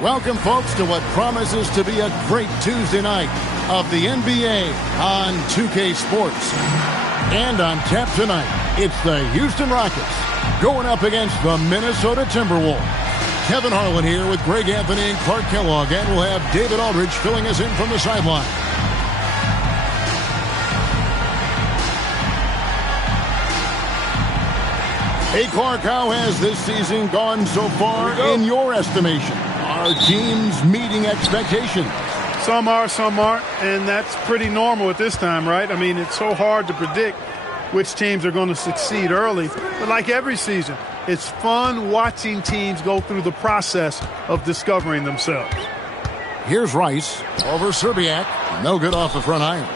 Welcome, folks, to what promises to be a great Tuesday night of the NBA on 2K Sports. And on tap tonight, it's the Houston Rockets going up against the Minnesota Timberwolves. Kevin Harlan here with Greg Anthony and Clark Kellogg, and we'll have David Aldridge filling us in from the sideline. Hey, Clark, how has this season gone so far in your estimation? Are teams meeting expectations? Some are, some aren't, and that's pretty normal at this time, right? I mean, it's so hard to predict which teams are going to succeed early. But like every season, it's fun watching teams go through the process of discovering themselves. Here's Rice over Serbiak. No good off the front iron.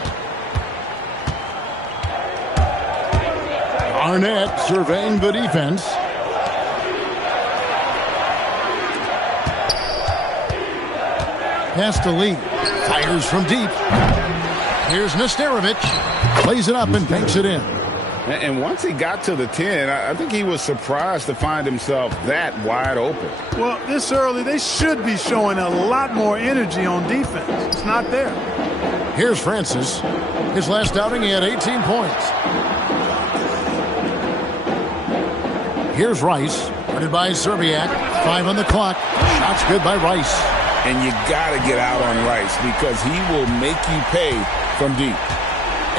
Arnett surveying the defense. Pass to Lee. Fires from deep. Here's Nesterovic. Plays it up and banks it in. And once he got to the 10, I think he was surprised to find himself that wide open. Well, this early, they should be showing a lot more energy on defense. It's not there. Here's Francis. His last outing, he had 18 points. Here's Rice. Guarded by Serbiak. 5 on the clock. Shots good by Rice. And you got to get out on Rice because he will make you pay from deep.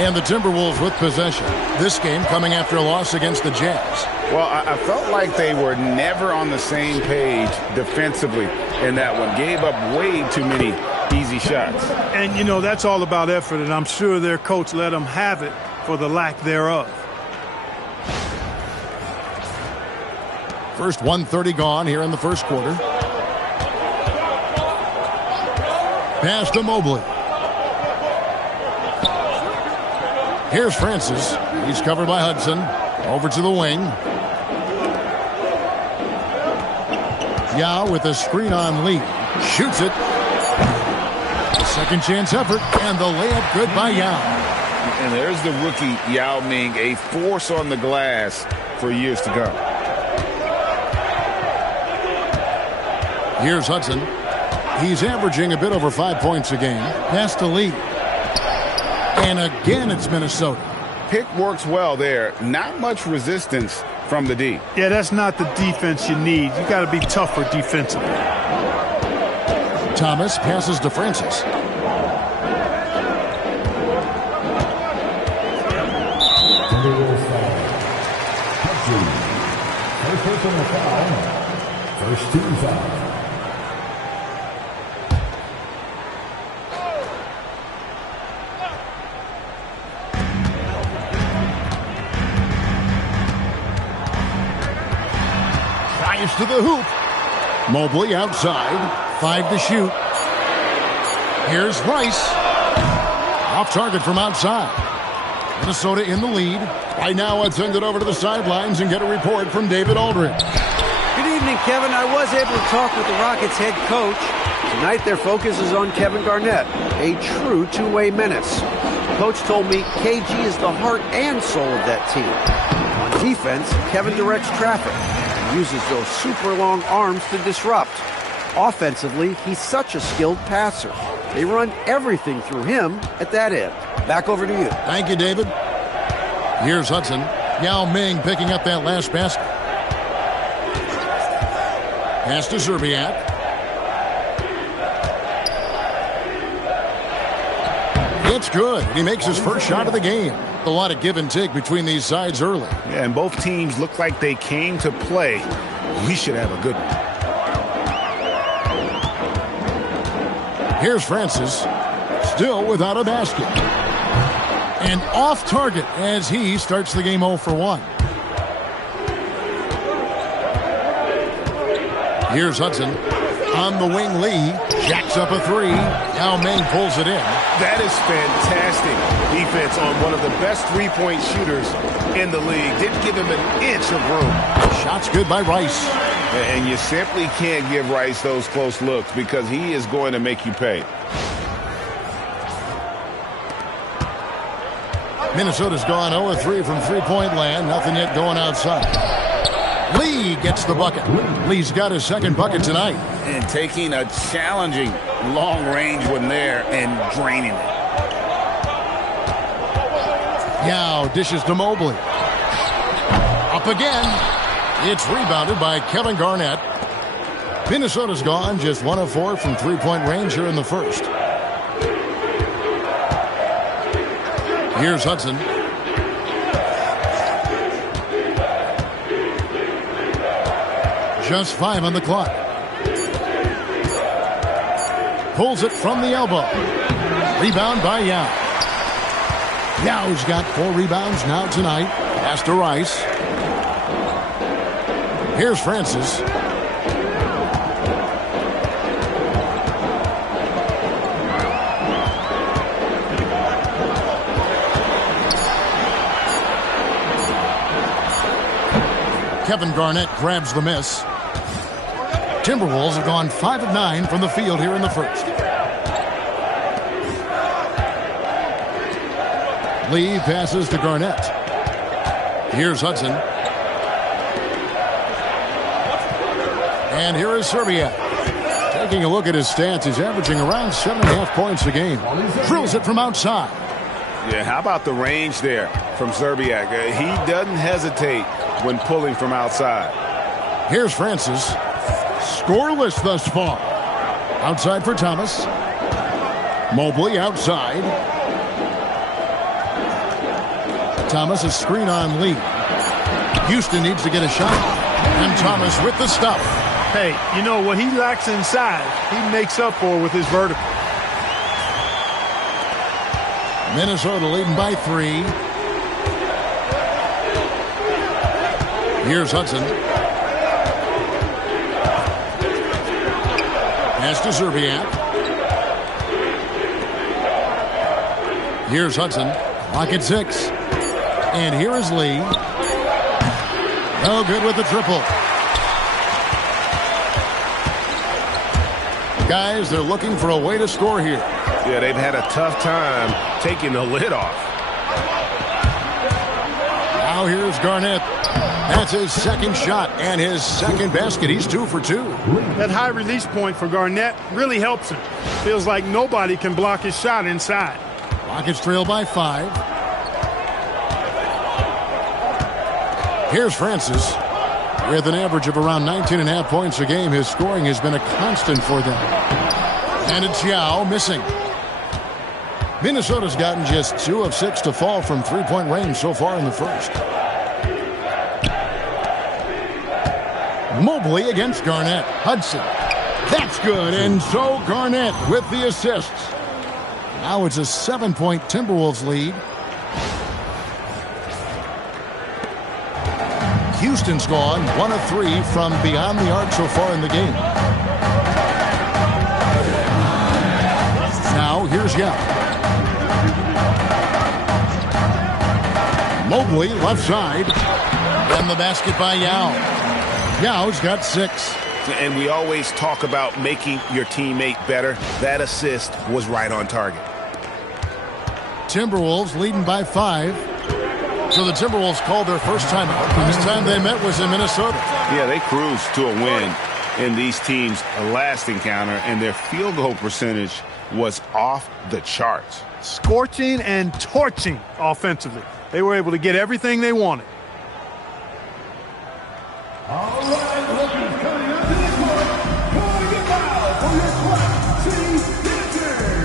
And the Timberwolves with possession. This game coming after a loss against the Jazz. Well, I felt like they were never on the same page defensively in that one. Gave up way too many easy shots. And, you know, that's all about effort, and I'm sure their coach let them have it for the lack thereof. First 1:30 gone here in the first quarter. Pass to Mobley. Here's Francis. He's covered by Hudson. Over to the wing. Yao with a screen on Lee. Shoots it. A second chance effort. And the layup good by Yao. And there's the rookie Yao Ming, a force on the glass for years to come. Here's Hudson. He's averaging a bit over 5 points a game. Pass to Lee. And again, it's Minnesota. Pick works well there. Not much resistance from the D. Yeah, that's not the defense you need. You got to be tougher defensively. Thomas passes to Francis. First personal foul. First team foul. To the hoop. Mobley outside. 5 to shoot. Here's Rice. Off target from outside. Minnesota in the lead. Right now, let's send it over to the sidelines and get a report from David Aldridge. Good evening, Kevin. I was able to talk with the Rockets head coach. Tonight, their focus is on Kevin Garnett, a true two-way menace. Coach told me KG is the heart and soul of that team. On defense, Kevin directs traffic. Uses those super long arms to disrupt. Offensively, he's such a skilled passer. They run everything through him at that end. Back over to you. Thank you, David. Here's Hudson. Yao Ming picking up that last basket. Pass to Serbiak. It's good. He makes his first shot of the game. A lot of give and take between these sides early. Yeah, and both teams look like they came to play. We should have a good one. Here's Francis. Still without a basket. And off target as he starts the game 0 for 1. Here's Hudson. On the wing, Lee jacks up a 3. Yao Ming pulls it in. That is fantastic defense on one of the best three-point shooters in the league. Didn't give him an inch of room. Shots good by Rice. And you simply can't give Rice those close looks because he is going to make you pay. Minnesota's gone 0-3 from three-point land. Nothing yet going outside. Lee gets the bucket. Lee's got his second bucket tonight. And taking a challenging long-range one there and draining it. Yao dishes to Mobley. Up again. It's rebounded by Kevin Garnett. Minnesota's gone just 1 of 4 from three-point range here in the first. Here's Hudson. Just 5 on the clock. Pulls it from the elbow. Rebound by Yao. Yao's got 4 rebounds now tonight. Pass to Rice. Here's Francis. Kevin Garnett grabs the miss. Timberwolves have gone 5 of 9 from the field here in the first. Lee passes to Garnett. Here's Hudson. And here is Serbia. Taking a look at his stats, he's averaging around 7.5 points a game. Drills it from outside. Yeah, how about the range there from Serbiak? He doesn't hesitate when pulling from outside. Here's Francis. Scoreless thus far. Outside for Thomas. Mobley outside. Thomas, a screen on Lee. Houston needs to get a shot. And Thomas with the stuff. Hey, you know what he lacks inside, he makes up for with his vertical. Minnesota leading by 3. Here's Hudson. Pass to Serbiak. Here's Hudson. Clock at 6. And here is Lee. No good with the triple. Guys, they're looking for a way to score here. Yeah, they've had a tough time taking the lid off. Now here's Garnett. That's his second shot and his second basket. He's 2 for 2. That high release point for Garnett really helps him. Feels like nobody can block his shot inside. Rockets trail by 5. Here's Francis. With an average of around 19.5 points a game, his scoring has been a constant for them. And it's Yao missing. Minnesota's gotten just 2 of 6 to fall from three-point range so far in the first. Mobley against Garnett. Hudson. That's good. And so Garnett with the assists. Now it's a 7-point Timberwolves lead. Houston's gone 1 of 3 from beyond the arc so far in the game. Now here's Yao. Mobley left side. And the basket by Yao. Yao's got 6. And we always talk about making your teammate better. That assist was right on target. Timberwolves leading by 5. So the Timberwolves called their first timeout. Last time they met was in Minnesota. Yeah, they cruised to a win in these teams' last encounter, and their field goal percentage was off the charts. Scorching and torching offensively. They were able to get everything they wanted. All right, rookies coming up to the court. Going to get fouled for your Quad City Victors.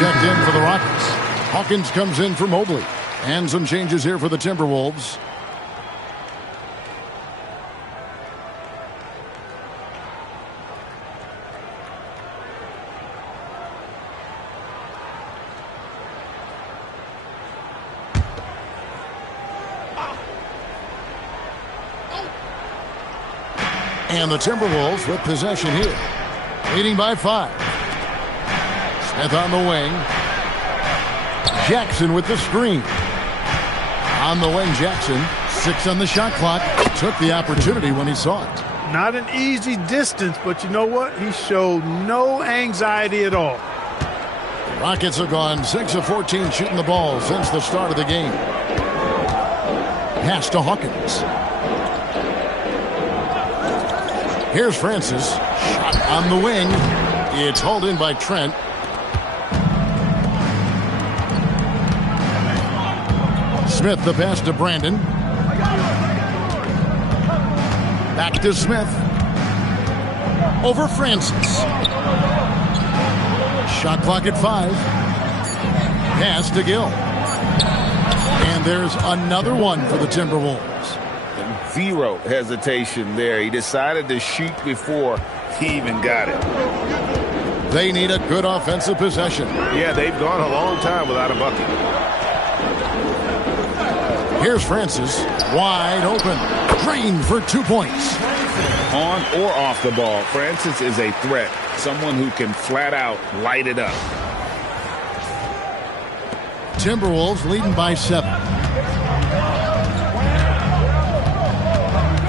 checked in for the Rockets. Hawkins comes in for Mobley. And some changes here for the Timberwolves. And the Timberwolves with possession here. Leading by 5. Smith on the wing. Jackson with the screen. On the wing, Jackson. 6 on the shot clock. Took the opportunity when he saw it. Not an easy distance, but you know what? He showed no anxiety at all. The Rockets have gone 6 of 14 shooting the ball since the start of the game. Pass to Hawkins. Here's Francis. Shot on the wing. It's hauled in by Trent. Smith the pass to Brandon. Back to Smith. Over Francis. Shot clock at 5. Pass to Gill. And there's another one for the Timberwolves. Zero hesitation there. He decided to shoot before he even got it. They need a good offensive possession. Yeah, they've gone a long time without a bucket. Here's Francis. Wide open. Green for 2 points. On or off the ball, Francis is a threat. Someone who can flat out light it up. Timberwolves leading by 7.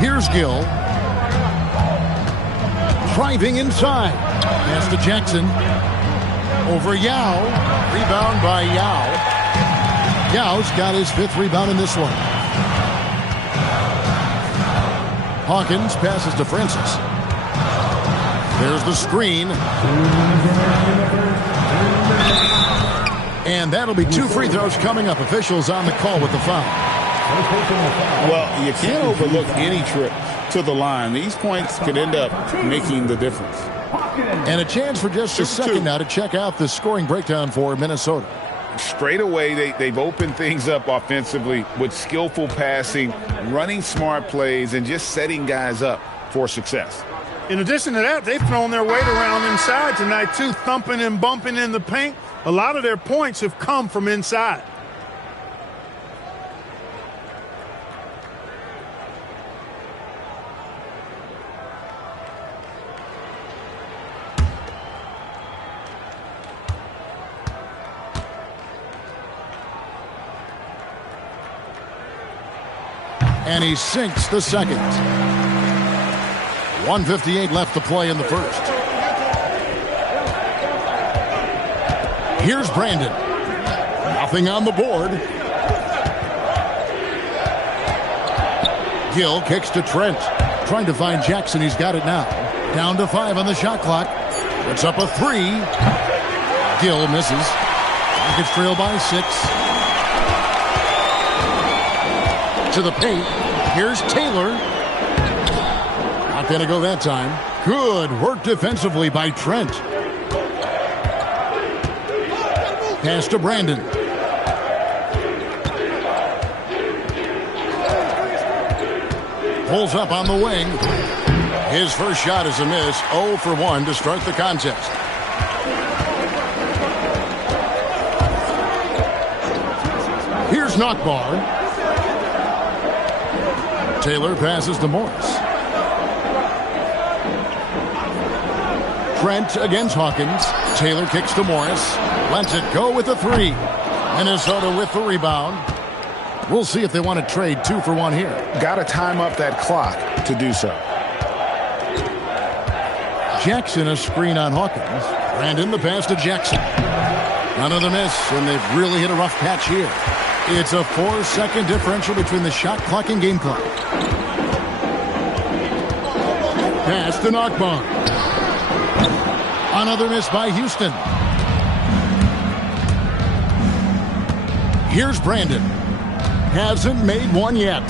Here's Gill. Driving inside. Pass to Jackson. Over Yao. Rebound by Yao. Yao's got his 5th rebound in this one. Hawkins passes to Francis. There's the screen. And that'll be 2 free throws coming up. Officials on the call with the foul. Well, you can't overlook any trip to the line. These points could end up making the difference. And a chance for just a second now to check out the scoring breakdown for Minnesota. Straight away, they've opened things up offensively with skillful passing, running smart plays, and just setting guys up for success. In addition to that, they've thrown their weight around inside tonight, too, thumping and bumping in the paint. A lot of their points have come from inside. And he sinks the second. 1:58 left to play in the first. Here's Brandon. Nothing on the board. Gill kicks to Trent. Trying to find Jackson. He's got it now. Down to 5 on the shot clock. Puts up a 3. Gill misses. Rockets trail by 6. To the paint. Here's Taylor. Not going to go that time. Good work defensively by Trent. Pass to Brandon. Pulls up on the wing. His first shot is a miss. 0 for 1 to start the contest. Here's Knockbar. Taylor passes to Morris. Trent against Hawkins. Taylor kicks to Morris. Lets it go with the 3. Minnesota with the rebound. We'll see if they want to trade 2 for 1 here. Got to time up that clock to do so. Jackson a screen on Hawkins. Brandon the pass to Jackson. Another miss, and they've really hit a rough patch here. It's a 4-second differential between the shot clock and game clock. Pass to Knockbar. Another miss by Houston. Here's Brandon. Hasn't made one yet.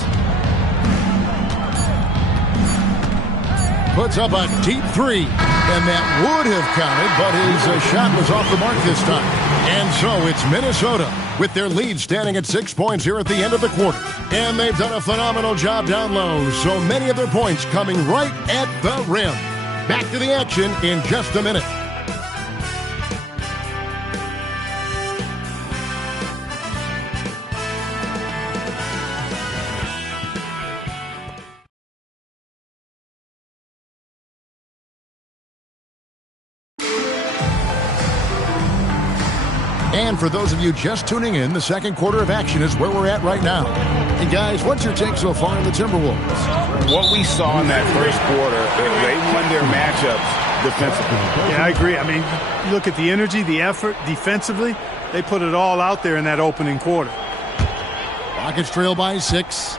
Puts up a deep 3. And that would have counted, but his shot was off the mark this time. And so it's Minnesota with their lead standing at 6 points here at the end of the quarter. And they've done a phenomenal job down low, so many of their points coming right at the rim. Back to the action in just a minute. And for those of you just tuning in, the second quarter of action is where we're at right now. And guys, what's your take so far on the Timberwolves? What we saw in that first quarter, they won their matchups defensively. Yeah, I agree. I mean, you look at the energy, the effort defensively, they put it all out there in that opening quarter. Rockets trail by 6.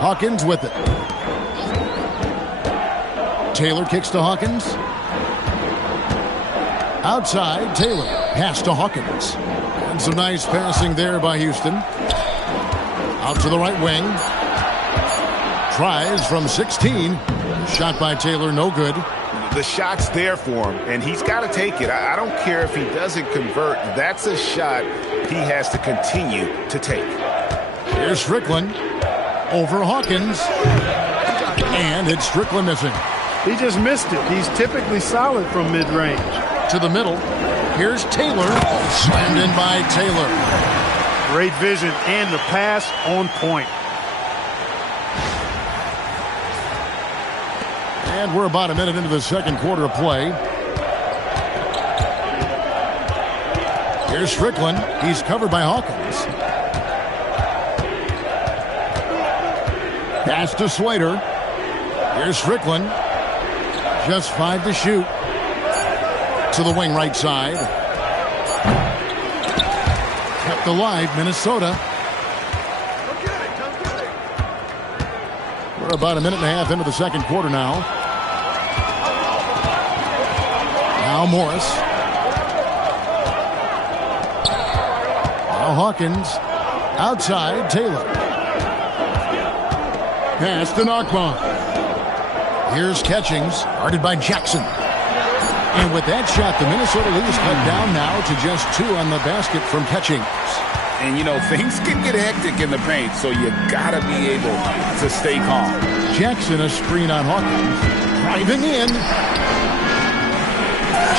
Hawkins with it. Taylor kicks to Hawkins. Outside, Taylor. Pass to Hawkins. And some nice passing there by Houston. Out to the right wing. Tries from 16. Shot by Taylor, no good. The shot's there for him, and he's got to take it. I don't care if he doesn't convert. That's a shot he has to continue to take. Here's Strickland. Over Hawkins. And it's Strickland missing. He just missed it. He's typically solid from mid-range. To the middle. Here's Taylor. Slammed in by Taylor. Great vision and the pass on point. And we're about a minute into the second quarter of play. Here's Strickland. He's covered by Hawkins. Pass to Slater. Here's Strickland. Just 5 to shoot. To the wing right side. Kept alive, Minnesota. We're about a minute and a half into the second quarter now. Now Morris. Now Hawkins. Outside, Taylor. Pass to Knockbaum. Here's Catchings, guarded by Jackson. And with that shot, the Minnesota lead is cut down now to just 2 on the basket from Catchings. And, you know, things can get hectic in the paint, so you got to be able to stay calm. Jackson, a screen on Hawkins. Driving in.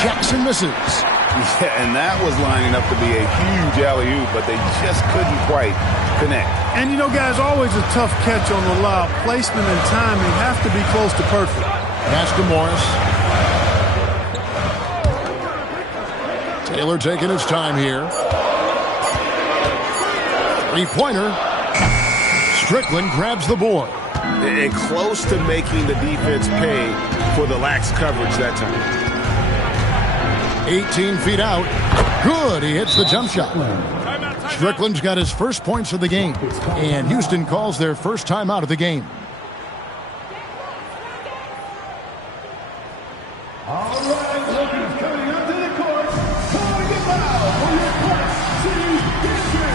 Jackson misses. Yeah, and that was lining up to be a huge alley-oop, but they just couldn't quite connect. And, you know, guys, always a tough catch on the lob. Placement and timing have to be close to perfect. Pass to Morris. Taylor taking his time here. Three-pointer. Strickland grabs the board. And close to making the defense pay for the lax coverage that time. 18 feet out. Good. He hits the jump shot. Strickland's got his first points of the game. And Houston calls their first time out of the game. All right, rookies coming up to the court. Calling it foul for your Class C pitcher.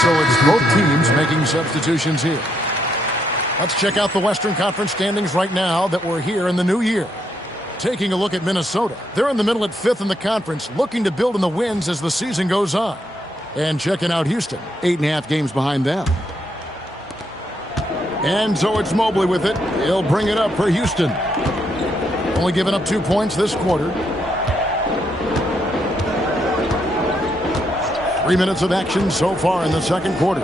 So it's both teams making substitutions here. Let's check out the Western Conference standings right now that we're here in the new year. Taking a look at Minnesota. They're in the middle at 5th in the conference, looking to build in the wins as the season goes on. And checking out Houston, 8.5 games behind them. And so it's Mobley with it. He'll bring it up for Houston. Only giving up 2 points this quarter. 3 minutes of action so far in the second quarter.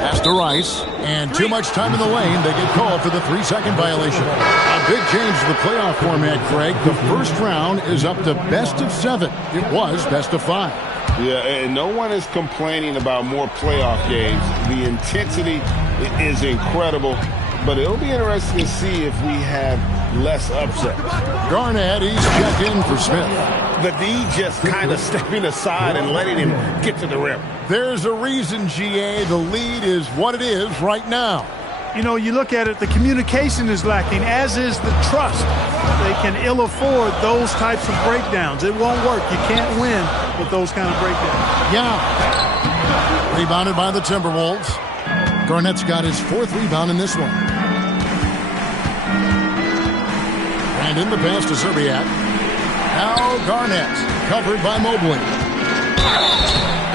Pass to Rice. And too much time in the lane. They get called for the 3-second violation. A big change to the playoff format, Craig. The first round is up to best of 7. It was best of 5. Yeah, and no one is complaining about more playoff games. The intensity is incredible, but it'll be interesting to see if we have less upsets. Garnett, he's checked in for Smith. The D just kind of stepping aside and letting him get to the rim. There's a reason, GA. The lead is what it is right now. You know, you look at it, the communication is lacking, as is the trust. They can ill afford those types of breakdowns. It won't work. You can't win with those kind of breakdowns. Yeah. Rebounded by the Timberwolves. Garnett's got his 4th rebound in this one. And in the pass to Serbiak. Now Garnett, covered by Mobley.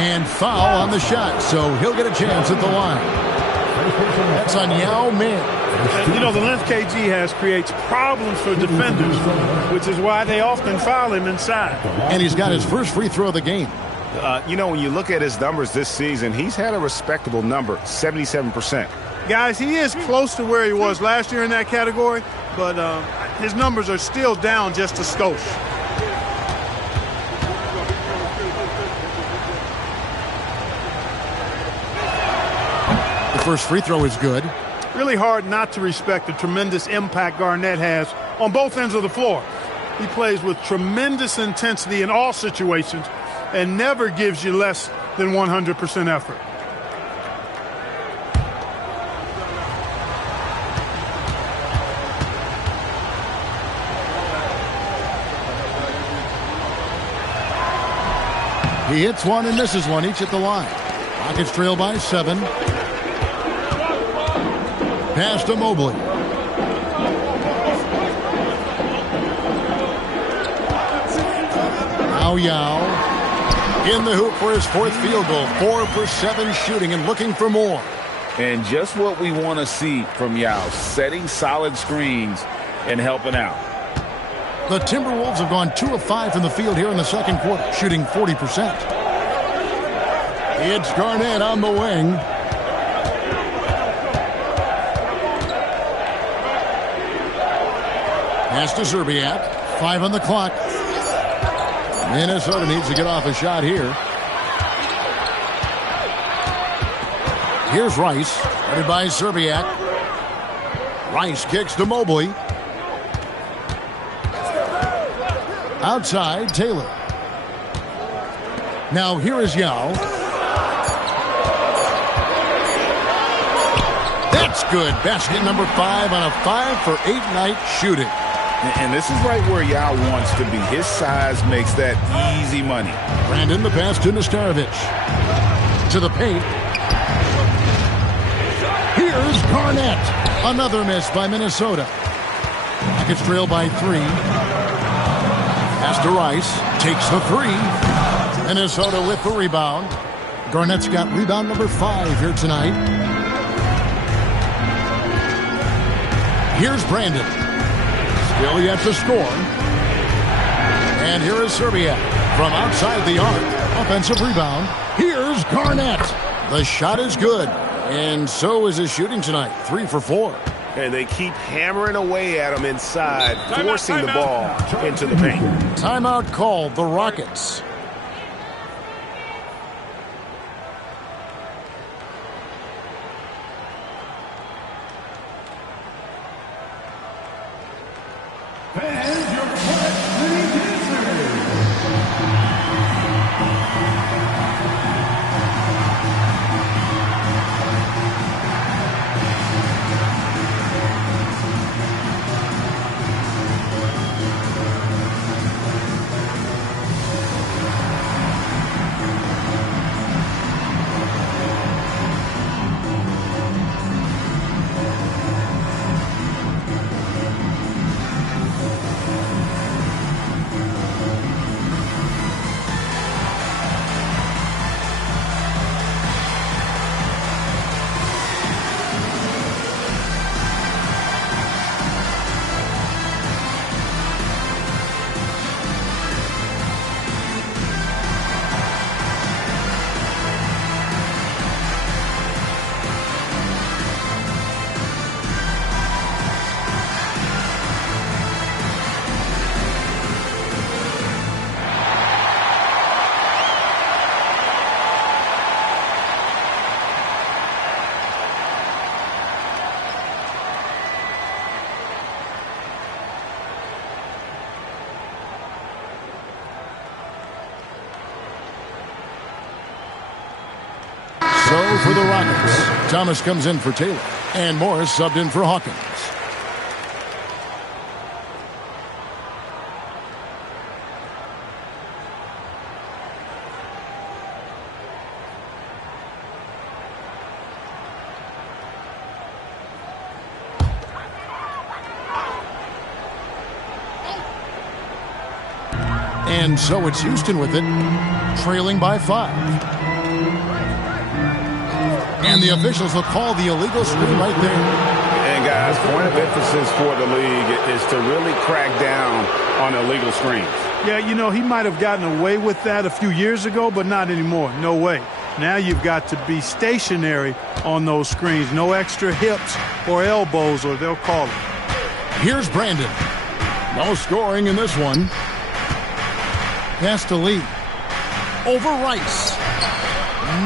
And foul on the shot, so he'll get a chance at the line. That's on Yao Ming. And, you know, the length KG has creates problems for defenders, which is why they often foul him inside. And he's got his first free throw of the game. You know, when you look at his numbers this season, he's had a respectable number, 77%. Guys, he is close to where he was last year in that category, but his numbers are still down just a skosh. First free throw is good. Really hard not to respect the tremendous impact Garnett has on both ends of the floor. He plays with tremendous intensity in all situations and never gives you less than 100% effort. He hits one and misses one, each at the line. Rockets trail by 7. Pass to Mobley. Now Yao in the hoop for his 4th field goal. 4 for 7 shooting and looking for more. And just what we want to see from Yao, setting solid screens and helping out. The Timberwolves have gone 2 of 5 from the field here in the second quarter, shooting 40%. It's Garnett on the wing. Pass to Serbiak. 5 on the clock. Minnesota needs to get off a shot here. Here's Rice. Headed by Serbiak. Rice kicks to Mobley. Outside, Taylor. Now here is Yao. That's good. Basket number 5 on a 5 for 8 night shooting. And this is right where Yao wants to be. His size makes that easy money. Brandon, the pass to Nestarovic. To the paint. Here's Garnett. Another miss by Minnesota. Rockets trail by 3. Pass to Rice. Takes the 3. Minnesota with the rebound. Garnett's got rebound number 5 here tonight. Here's Brandon. Still yet to score. And here is Serbiak from outside the arc. Offensive rebound. Here's Garnett. The shot is good. And so is his shooting tonight. 3 for 4. And they keep hammering away at him inside, forcing the ball into the paint. Timeout called, the Rockets. And your Flex Mini Dancers. Rockets. Thomas comes in for Taylor. And Morris subbed in for Hawkins. And so it's Houston with it, trailing by 5. And the officials will call the illegal screen right there. And guys, point of emphasis for the league is to really crack down on illegal screens. Yeah, you know, he might have gotten away with that a few years ago, but not anymore. No way. Now you've got to be stationary on those screens. No extra hips or elbows, or they'll call it. Here's Brandon. No scoring in this one. Pass to Lee. Over Rice.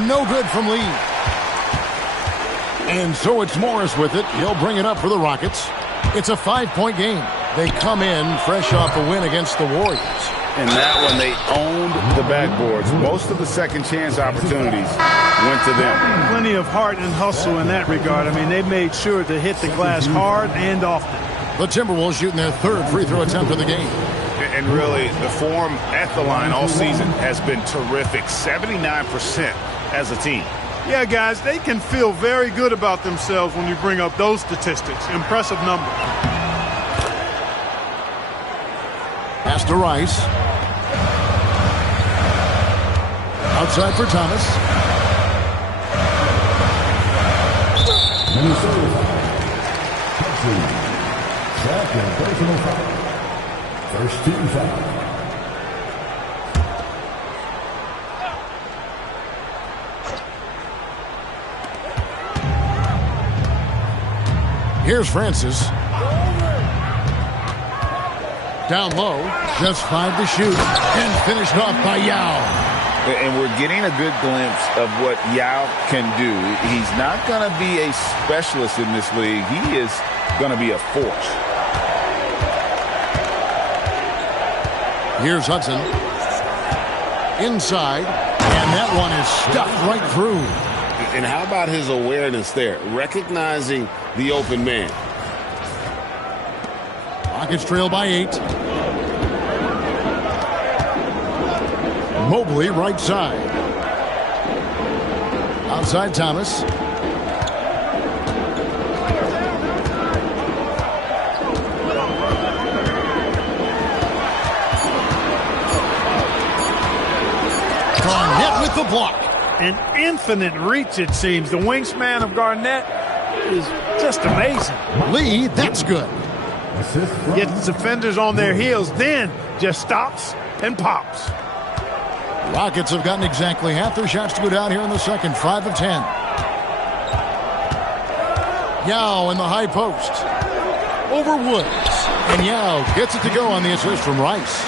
No good from Lee. And so it's Morris with it. He'll bring it up for the Rockets. It's a 5-point game. They come in fresh off a win against the Warriors. And that one, they owned the backboards. Most of the second chance opportunities went to them. Plenty of heart and hustle in that regard. I mean, they made sure to hit the glass hard and often. The Timberwolves shooting their 3rd free throw attempt of the game. And really, the form at the line all season has been terrific. 79% as a team. Yeah, guys, they can feel very good about themselves when you bring up those statistics. Impressive number. Pass to Rice. Outside for Thomas. Second personal foul. First team foul. Here's Francis. Down low, just 5 to shoot, and finished off by Yao. And we're getting a good glimpse of what Yao can do. He's not going to be a specialist in this league. He is going to be a force. Here's Hudson. Inside, and that one is stuffed right through. And how about his awareness there, recognizing the open man. Rockets trail by 8. Mobley right side. Outside Thomas. Garnett with the block. An infinite reach, it seems. The wingspan of Garnett is just amazing. Lee, that's good. Gets defenders on their heels, then just stops and pops. Rockets have gotten exactly half their shots to go down here in the second. 5 of 10. Yao in the high post. Over Woods. And Yao gets it to go on the assist from Rice.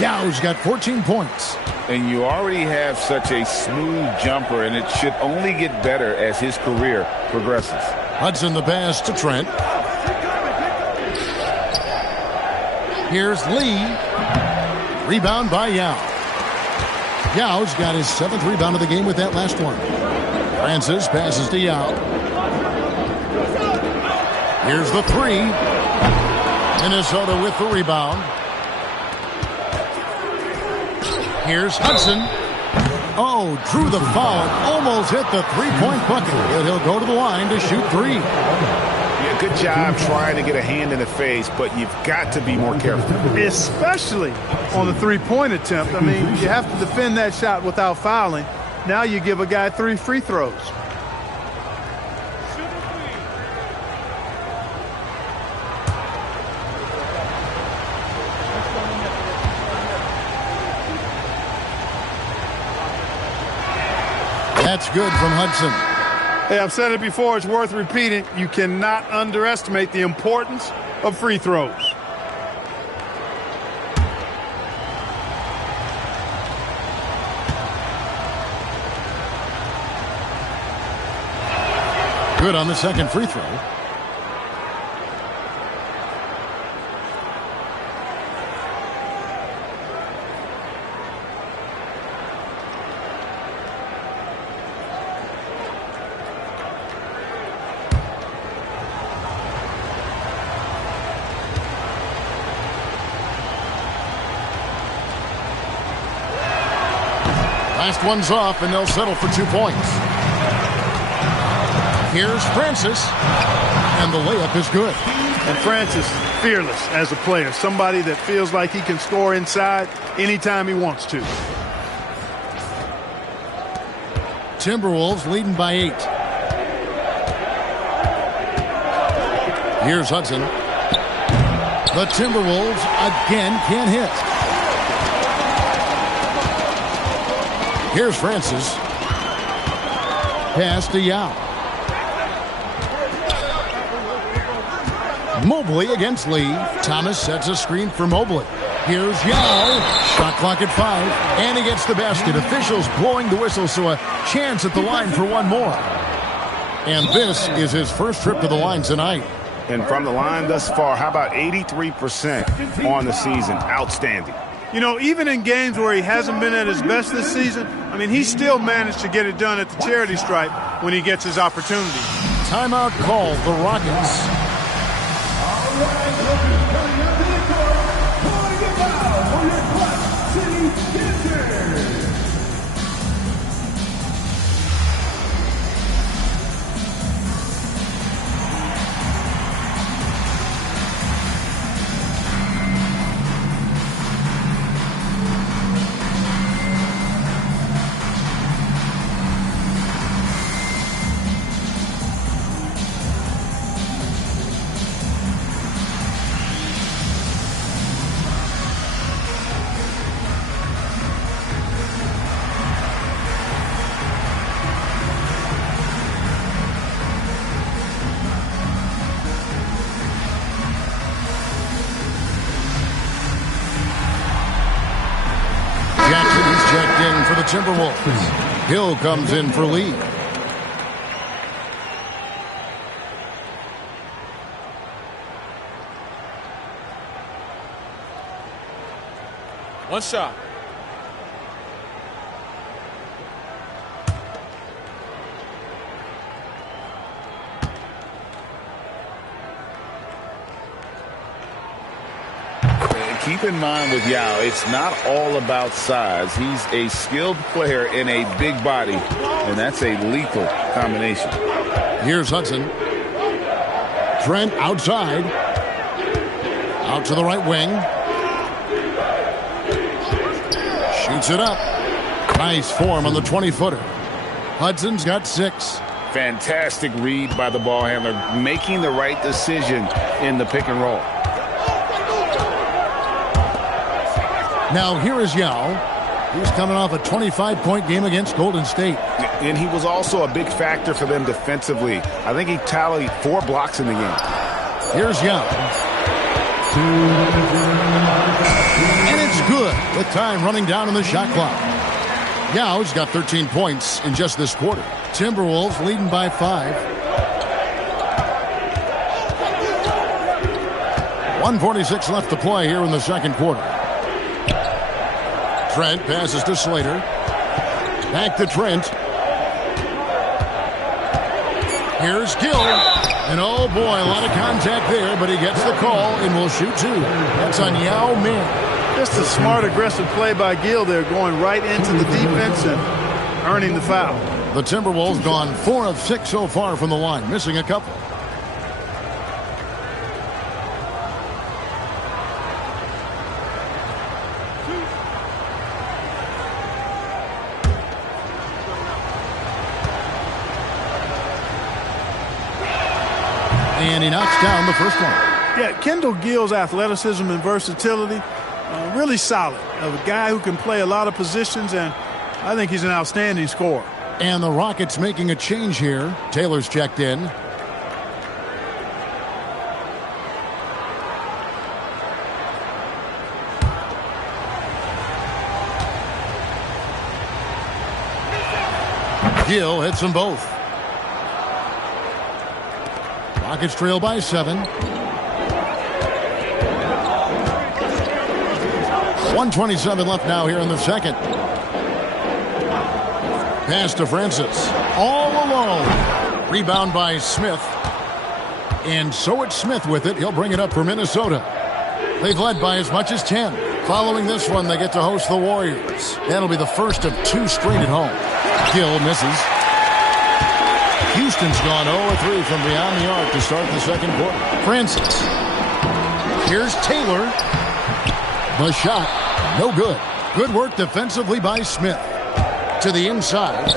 Yao's got 14 points. And you already have such a smooth jumper, and it should only get better as his career progresses. Hudson the pass to Trent. Here's Lee. Rebound by Yao. Yao's got his 7th rebound of the game with that last one. Francis passes to Yao. Here's the 3. Minnesota with the rebound. Here's Hudson. Oh, drew the foul. Almost hit the 3-point bucket. But he'll go to the line to shoot 3. Yeah, good job trying to get a hand in the face, but you've got to be more careful. Especially on the 3-point attempt. I mean, you have to defend that shot without fouling. Now you give a guy 3 free throws. That's good from Hudson. Hey, I've said it before. It's worth repeating. You cannot underestimate the importance of free throws. Good on the second free throw. Last one's off, and they'll settle for 2 points. Here's Francis, and the layup is good. And Francis, fearless as a player. Somebody that feels like he can score inside anytime he wants to. Timberwolves leading by 8. Here's Hudson. The Timberwolves again can't hit. Here's Francis. Pass to Yao. Mobley against Lee. Thomas sets a screen for Mobley. Here's Yao. Shot clock at 5. And he gets the basket. Officials blowing the whistle, so a chance at the line for one more. And this is his first trip to the line tonight. And from the line thus far, how about 83% on the season? Outstanding. You know, even in games where he hasn't been at his best this season, I mean, he still managed to get it done at the charity stripe when he gets his opportunity. Timeout call, the Rockets. All right, looking coming up in the court, calling it out for your Clutch City Dancers. Checked in for the Timberwolves. Hill comes in for Lee. One shot. Keep in mind with Yao, it's not all about size. He's a skilled player in a big body, and that's a lethal combination. Here's Hudson. Trent outside. Out to the right wing. Shoots it up. Nice form on the 20-footer. Hudson's got 6. Fantastic read by the ball handler, making the right decision in the pick and roll. Now here is Yao. He's coming off a 25-point game against Golden State. And he was also a big factor for them defensively. I think he tallied 4 blocks in the game. Here's Yao. And it's good with time running down on the shot clock. Yao's got 13 points in just this quarter. Timberwolves leading by 5. 1:46 left to play here in the second quarter. Trent passes to Slater. Back to Trent. Here's Gill. And oh boy, a lot of contact there, but he gets the call and will shoot 2. That's on Yao Ming. Just a smart, aggressive play by Gill there, going right into the defense and earning the foul. The Timberwolves gone 4 of 6 so far from the line, missing a couple. And he knocks down the first one. Yeah, Kendall Gill's athleticism and versatility, really solid. A guy who can play a lot of positions, and I think he's an outstanding scorer. And the Rockets making a change here. Taylor's checked in. Gill hits them both. Rockets trail by 7. 1:27 left now here in the second. Pass to Francis. All alone. Rebound by Smith. And so it's Smith with it. He'll bring it up for Minnesota. They've led by as much as 10. Following this one, they get to host the Warriors. That'll be the first of 2 straight at home. Gill misses. Houston's gone 0-3 from beyond the arc to start the second quarter. Francis. Here's Taylor. The shot, no good. Good work defensively by Smith. To the inside.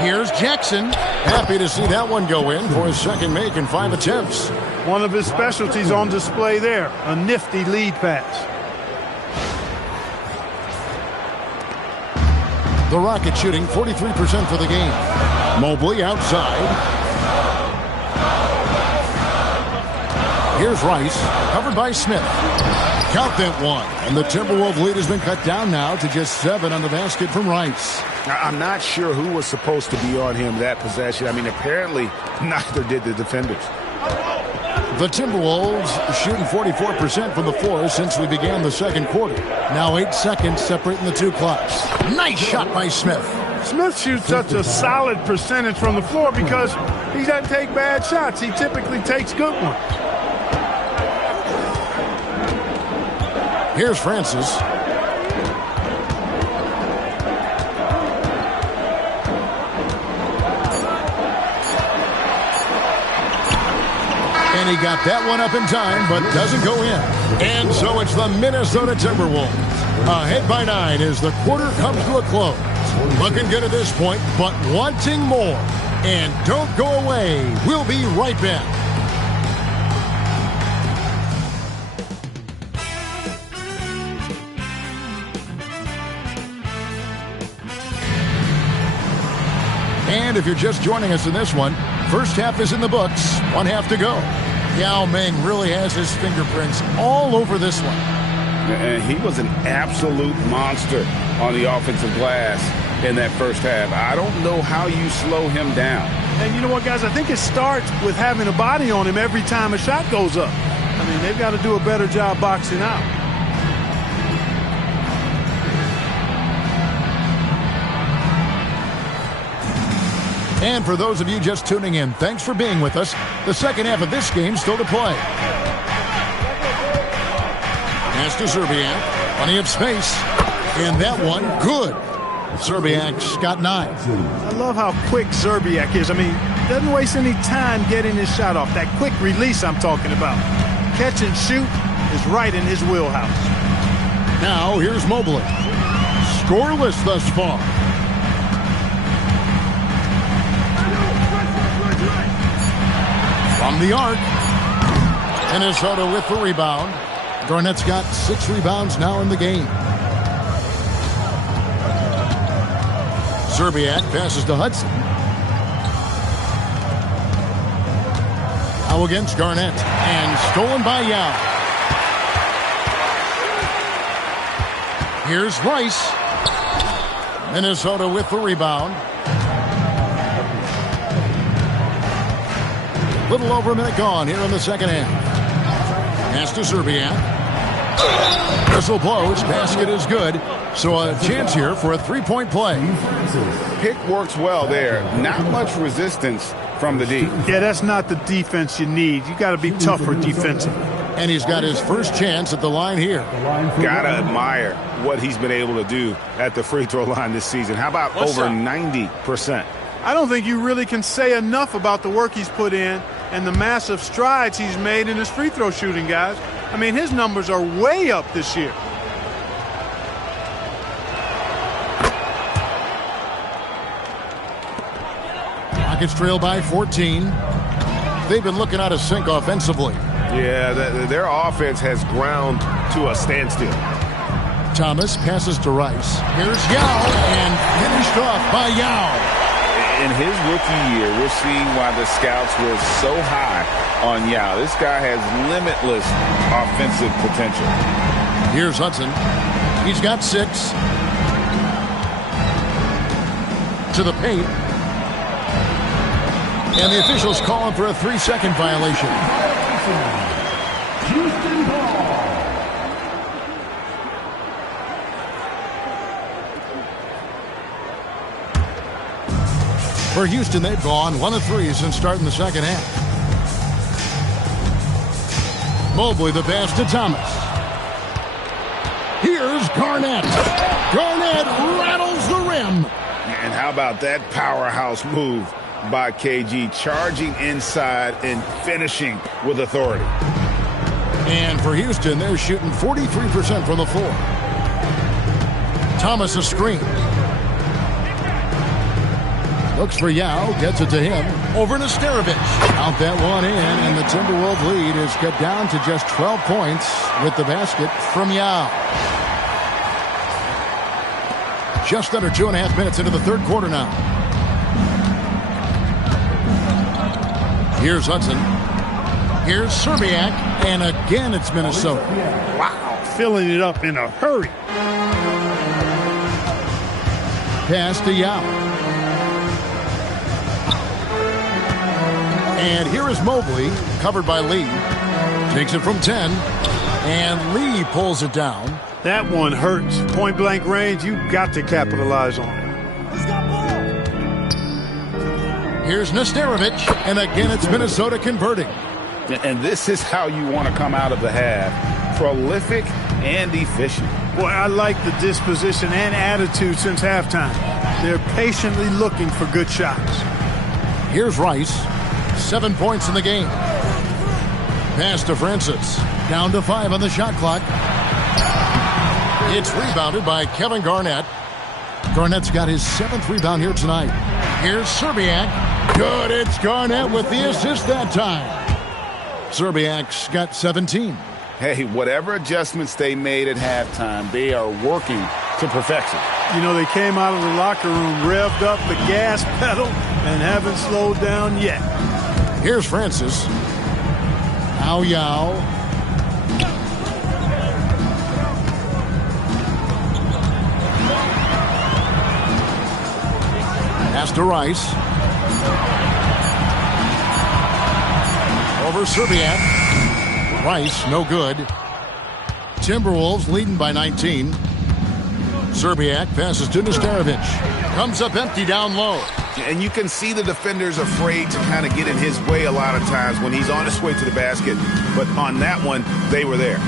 Here's Jackson. Happy to see that one go in for his second make in 5 attempts. One of his specialties on display there. A nifty lead pass. The Rockets shooting 43% for the game. Mobley outside. Here's Rice, covered by Smith. Count that one. And the Timberwolves lead has been cut down now to just 7 on the basket from Rice. Now, I'm not sure who was supposed to be on him that possession. I mean, apparently neither did the defenders. The Timberwolves shooting 44% from the floor since we began the second quarter. Now 8 seconds separating the 2 clocks. Nice shot by Smith. Smith shoots such a solid percentage from the floor because he doesn't take bad shots. He typically takes good ones. Here's Francis. And he got that one up in time, but doesn't go in. And so it's the Minnesota Timberwolves. Ahead by 9 as the quarter comes to a close. Looking good at this point, but wanting more. And don't go away. We'll be right back. And if you're just joining us in this one, first half is in the books, 1 half to go. Yao Ming really has his fingerprints all over this one. And he was an absolute monster on the offensive glass in that first half. I don't know how you slow him down. And you know what, guys? I think it starts with having a body on him every time a shot goes up. I mean, they've got to do a better job boxing out. And for those of you just tuning in, thanks for being with us. The second half of this game still to play. Pass to Zerbiak. Plenty of space. And that one, good. Zerbiak's got 9. I love how quick Zerbiak is. I mean, doesn't waste any time getting his shot off. That quick release I'm talking about. Catch and shoot is right in his wheelhouse. Now here's Mobley. Scoreless thus far. From the arc. Minnesota with the rebound. Garnett's got 6 rebounds now in the game. Zerbiak passes to Hudson. Now against Garnett. And stolen by Yao. Here's Rice. Minnesota with the rebound. Little over a minute gone here in the second half. Pass to Zerbiak. Whistle blows. Basket is good. So a chance here for a 3-point play. Pick works well there. Not much resistance from the D. Yeah, that's not the defense you need. You got to be tougher defensively. And he's got his first chance at the line here. Gotta admire what he's been able to do at the free throw line this season. How about over 90%? I don't think you really can say enough about the work he's put in and the massive strides he's made in his free throw shooting, guys. I mean, his numbers are way up this year. Rockets trail by 14. They've been looking out of sync offensively. Yeah, their offense has ground to a standstill. Thomas passes to Rice. Here's Yao, and finished off by Yao. In his rookie year, we're seeing why the scouts were so high on Yao. This guy has limitless offensive potential. Here's Hudson. He's got 6. To the paint. And the officials calling for a 3-second violation. Houston ball. For Houston, they've gone 1 of 3 since starting the second half. Mobley the pass to Thomas. Here's Garnett. Garnett rattles the rim. And how about that powerhouse move by KG, charging inside and finishing with authority. And for Houston, they're shooting 43% from the floor. Thomas a screen. Looks for Yao, gets it to him. Over to Sterovich. Out that one in, and the Timberwolves lead is cut down to just 12 points with the basket from Yao. Just under 2.5 minutes into the third quarter now. Here's Hudson. Here's Serbiak, and again it's Minnesota. Wow, filling it up in a hurry. Pass to Yao. And here is Mobley, covered by Lee. Takes it from 10, and Lee pulls it down. That one hurts. Point blank range, you've got to capitalize on it. Here's Nesterovic, and again it's Minnesota converting. And this is how you want to come out of the half. Prolific and efficient. Boy, I like the disposition and attitude since halftime. They're patiently looking for good shots. Here's Rice. 7 points in the game. Pass to Francis. Down to 5 on the shot clock. It's rebounded by Kevin Garnett. Garnett's got his 7th rebound here tonight. Here's Serbiak. Good, it's Garnett with the assist that time. Serbiak's got 17. Hey, whatever adjustments they made at halftime, they are working to perfection. You know, they came out of the locker room, revved up the gas pedal, and haven't slowed down yet. Here's Francis. Now Yao. Pass to Rice. Over Serbiak. Rice, no good. Timberwolves leading by 19. Serbiak passes to Nesterovic. Comes up empty down low. And you can see the defenders afraid to kind of get in his way a lot of times when he's on his way to the basket. But on that one, they were there.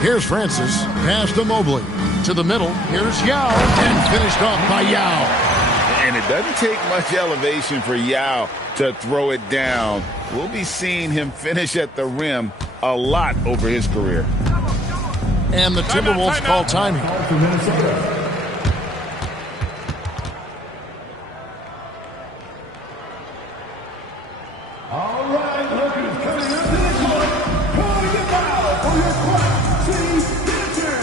Here's Francis. Pass to Mobley. To the middle. Here's Yao. And finished off by Yao. And it doesn't take much elevation for Yao to throw it down. We'll be seeing him finish at the rim a lot over his career. And the Timberwolves call timing. All right, rookies coming up to the court. Calling the foul for your Class C pitcher.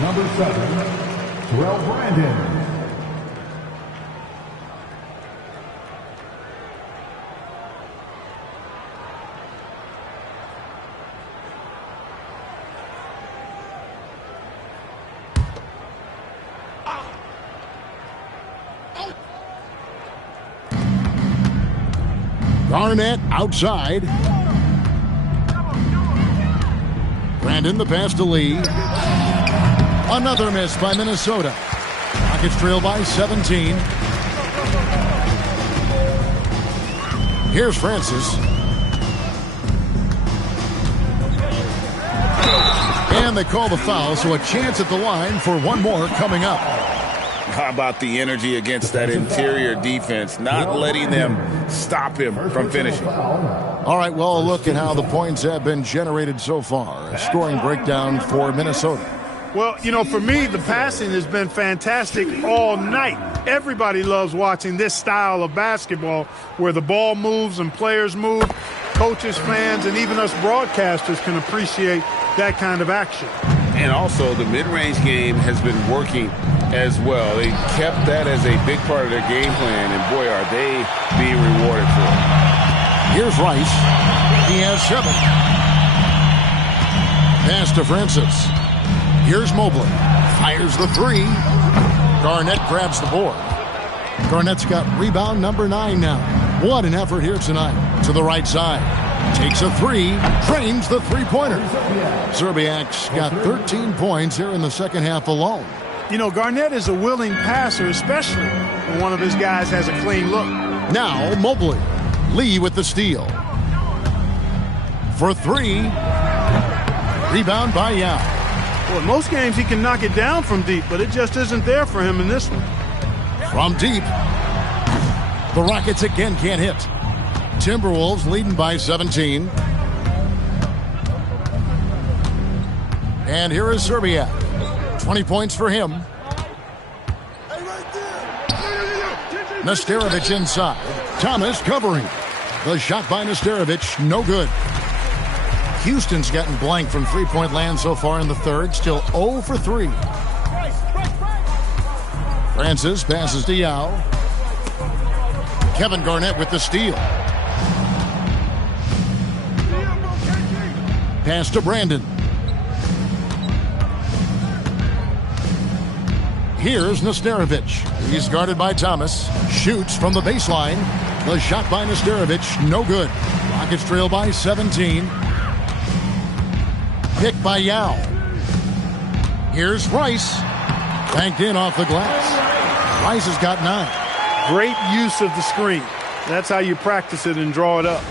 Number 7, Terrell Brandon. Garnett outside. Brandon the pass to Lee. Another miss by Minnesota. Rockets trail by 17. Here's Francis. And they call the foul, so a chance at the line for one more coming up. How about the energy against that interior defense, not letting them stop him from finishing? All right, well, look at how the points have been generated so far. A scoring breakdown for Minnesota. Well, you know, for me, the passing has been fantastic all night. Everybody loves watching this style of basketball where the ball moves and players move. Coaches, fans, and even us broadcasters can appreciate that kind of action. And also, the mid-range game has been working as well. They kept that as a big part of their game plan, and boy, are they being rewarded for it. Here's Rice. He has 7. Pass to Francis. Here's Mobley. Fires the 3. Garnett grabs the board. Garnett's got rebound number 9 now. What an effort here tonight. To the right side. Takes a 3. Drains the three-pointer. Zerbiak's got 13 points here in the second half alone. You know, Garnett is a willing passer, especially when one of his guys has a clean look. Now Mobley. Lee with the steal. For 3. Rebound by Yao. Well, in most games he can knock it down from deep, but it just isn't there for him in this one. From deep. The Rockets again can't hit. Timberwolves leading by 17. And here is Zerbiak. 20 points for him. Nesterovic inside. Thomas covering. The shot by Nesterovic, no good. Houston's gotten blank from three-point land so far in the third. Still 0 for 3. Francis passes to Yao. Kevin Garnett with the steal. Pass to Brandon. Here's Nesterovic. He's guarded by Thomas. Shoots from the baseline. The shot by Nesterovic, no good. Rockets trail by 17. Picked by Yao. Here's Rice. Banked in off the glass. Rice has got 9. Great use of the screen. That's how you practice it and draw it up.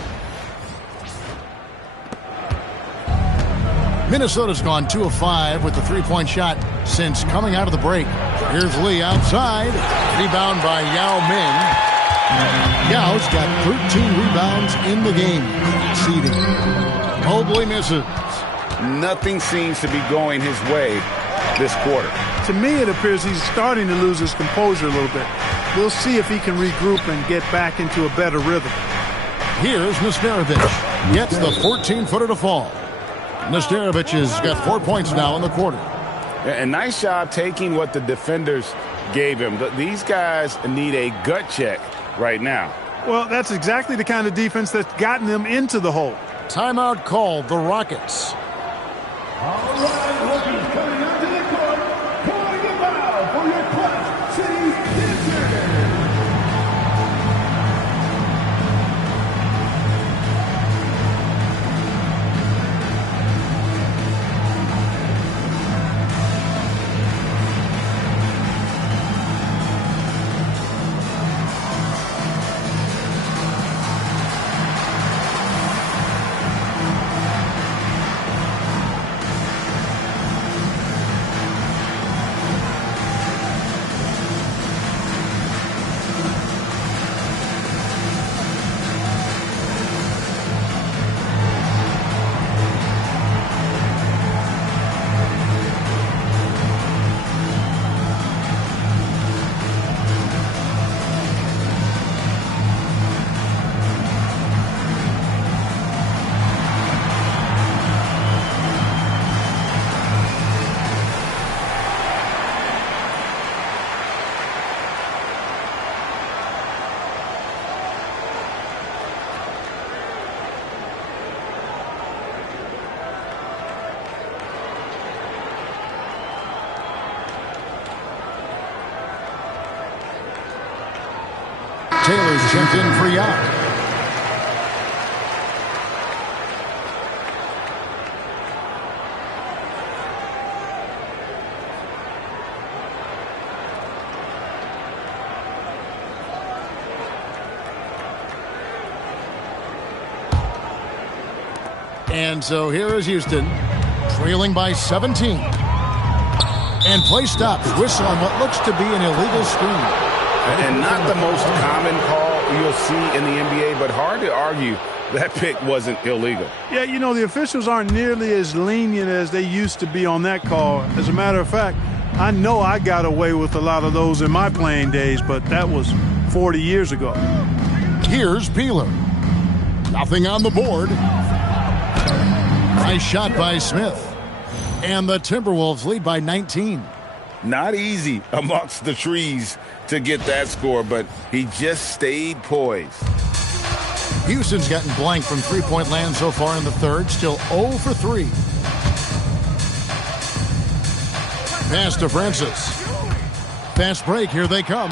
Minnesota's gone 2 of 5 with the three-point shot since coming out of the break. Here's Lee outside. Rebound by Yao Ming. Yao's got 13 rebounds in the game. Exceeding. Mobley misses. Nothing seems to be going his way this quarter. To me, it appears he's starting to lose his composure a little bit. We'll see if he can regroup and get back into a better rhythm. Here's Nesterovic. Gets the 14-footer to fall. Nesterovic has got 4 points now in the quarter. A nice job taking what the defenders gave him. These guys need a gut check right now. Well, that's exactly the kind of defense that's gotten them into the hole. Timeout called the Rockets. All right, rookies coming onto the court. Calling a foul for your Clutch City Hitchers. Taylor's checked in for Yao. And so here is Houston trailing by 17. And play stops. Whistle on what looks to be an illegal screen. And not the most common call you'll see in the NBA, but hard to argue that pick wasn't illegal. Yeah, you know, the officials aren't nearly as lenient as they used to be on that call. As a matter of fact, I know I got away with a lot of those in my playing days, but that was 40 years ago. Here's Peeler. Nothing on the board. Nice shot by Smith. And the Timberwolves lead by 19. Not easy amongst the trees to get that score, but he just stayed poised. Houston's gotten blank from three-point land so far in the third. Still 0 for 3. Pass to Francis. Fast break. Here they come.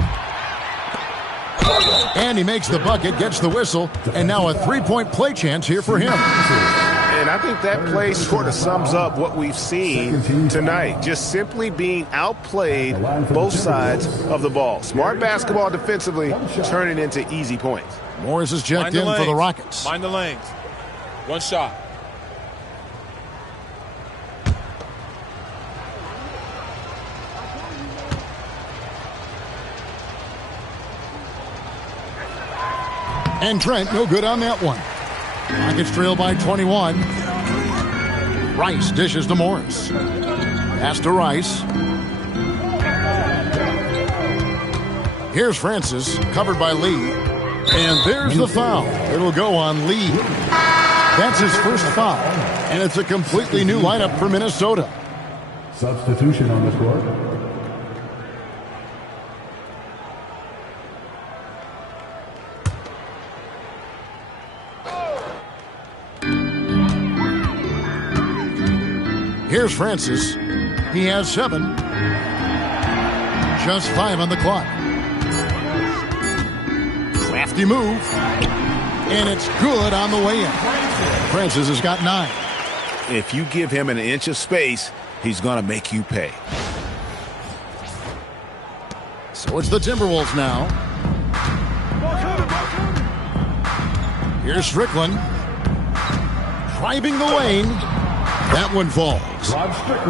And he makes the bucket, gets the whistle, and now a three-point play chance here for him. And I think that play sort of sums up what we've seen tonight. Just simply being outplayed both sides of the ball. Smart basketball defensively, turning into easy points. Morris is checked in for the Rockets. Mind the lanes. One shot. And Trent, no good on that one. Rockets trail by 21. Rice dishes to Morris. Pass to Rice. Here's Francis, covered by Lee. And there's the foul. It'll go on Lee. That's his first foul. And it's a completely new lineup for Minnesota. Substitution on the court. Here's Francis. He has 7. Just 5 on the clock. Crafty move. And it's good on the way in. Francis has got 9. If you give him an inch of space, he's going to make you pay. So it's the Timberwolves now. Here's Strickland. Driving the lane. That one falls.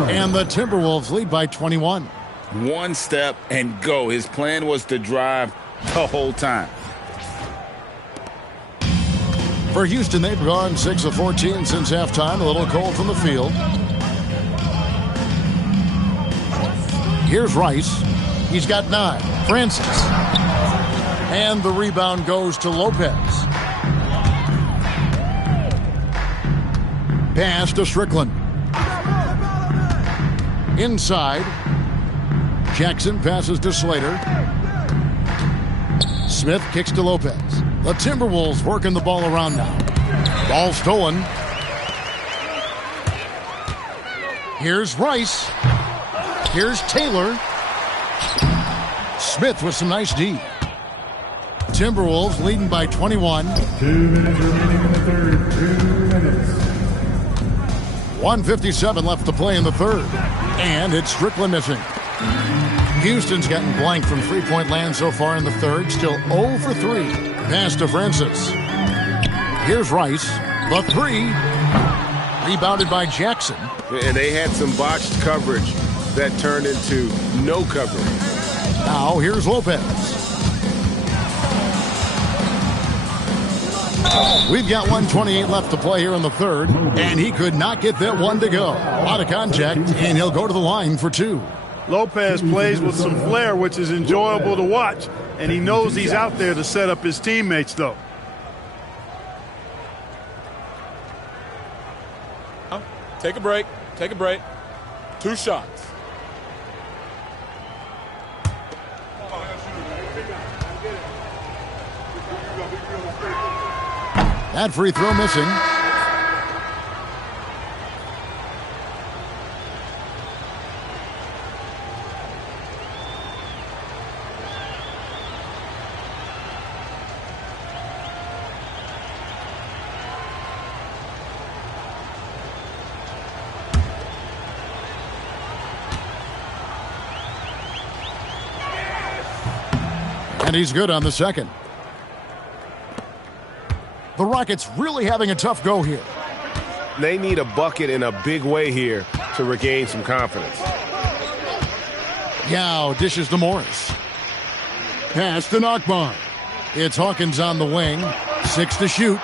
And the Timberwolves lead by 21. One step and go. His plan was to drive the whole time. For Houston, they've gone 6 of 14 since halftime. A little cold from the field. Here's Rice. He's got 9. Francis. And the rebound goes to Lopez. Pass to Strickland. Inside. Jackson passes to Slater. Smith kicks to Lopez. The Timberwolves working the ball around now. Ball stolen. Here's Rice. Here's Taylor. Smith with some nice D. Timberwolves leading by 21. 2 minutes remaining in the third. 2 minutes. 1:57 left to play in the third. And it's Strickland missing. Houston's gotten blank from three-point land so far in the third. Still 0 for 3. Pass to Francis. Here's Rice. The 3. Rebounded by Jackson. And they had some botched coverage that turned into no coverage. Now here's Lopez. We've got 1:28 left to play here in the third, and he could not get that one to go. A lot of contact, and he'll go to the line for 2. Lopez plays with some flair, which is enjoyable to watch, and he knows he's out there to set up his teammates, though. Take a break. Take a break. 2 shots. That free throw missing. And he's good on the second. The Rockets really having a tough go here. They need a bucket in a big way here to regain some confidence. Yao dishes to Morris. Pass to Knockbar. It's Hawkins on the wing. 6 to shoot.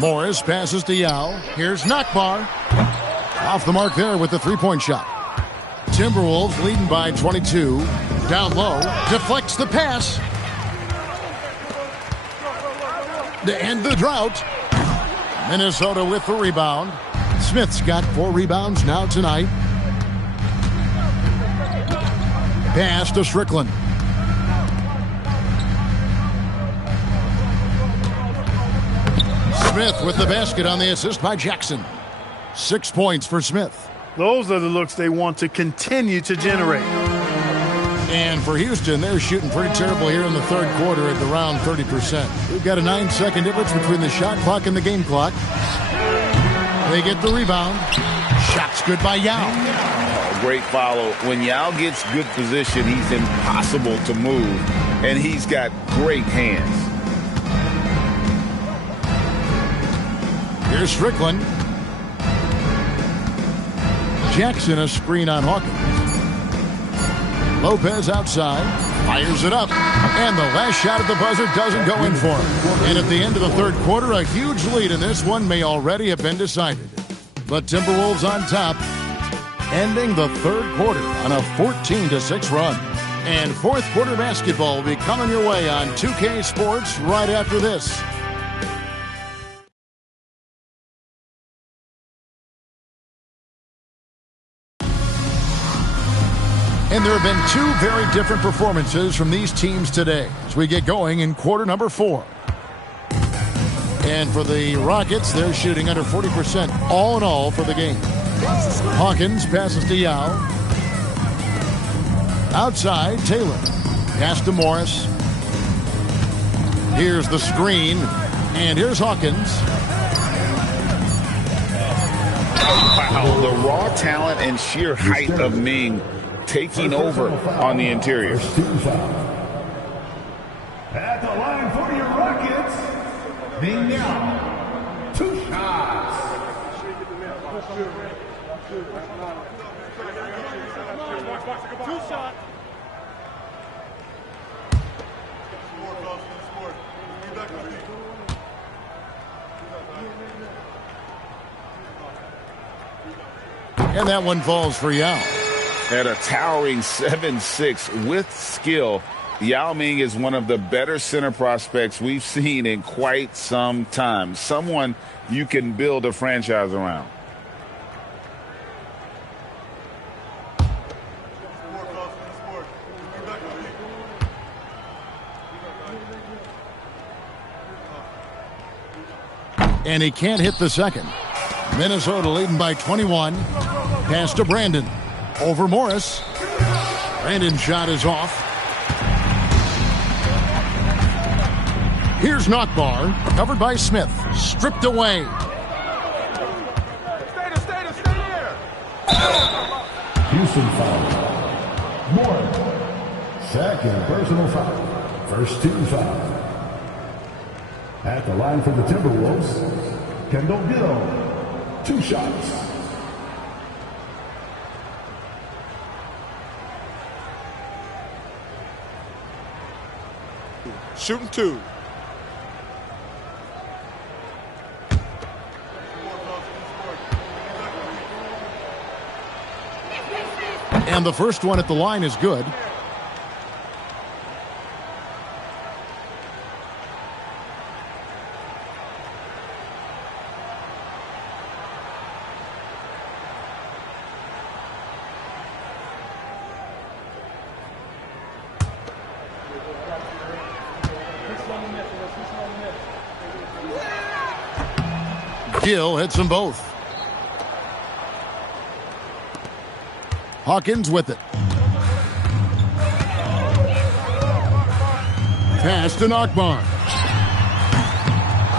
Morris passes to Yao. Here's Knockbar. Off the mark there with the three-point shot. Timberwolves leading by 22. Down low. Deflects the pass. To end the drought. Minnesota with the rebound. Smith's got 4 rebounds now tonight. Pass to Strickland. Smith with the basket on the assist by Jackson. 6 points for Smith. Those are the looks they want to continue to generate. And for Houston, they're shooting pretty terrible here in the third quarter at around 30%. We've got a 9-second difference between the shot clock and the game clock. They get the rebound. Shot's good by Yao. Great follow. When Yao gets good position, he's impossible to move, and he's got great hands. Here's Strickland. Jackson a screen on Hawkins. Lopez outside, fires it up, and the last shot at the buzzer doesn't go in for him. And at the end of the third quarter, a huge lead in this one may already have been decided. But Timberwolves on top, ending the third quarter on a 14-6 run. And fourth quarter basketball will be coming your way on 2K Sports right after this. And there have been 2 very different performances from these teams today as we get going in quarter number 4. And for the Rockets, they're shooting under 40% all in all for the game. Hawkins passes to Yao. Outside, Taylor. Pass to Morris. Here's the screen. And here's Hawkins. Wow, the raw talent and sheer height of Ming taking over on the interior. At the line for your Rockets, Ming Yao. 2 shots. And that one falls for Yao. At a towering 7'6" with skill, Yao Ming is one of the better center prospects we've seen in quite some time. Someone you can build a franchise around. And he can't hit the second. Minnesota leading by 21. Pass to Brandon. Over Morris. Brandon's shot is off. Here's Knockbar. Covered by Smith. Stripped away. Houston foul. Morris. Second personal foul. First 2 fouls. At the line for the Timberwolves, Kendall Gill. 2 shots. Shooting 2. And the first one at the line is good. Gill hits them both. Hawkins with it. Pass to Knockbar.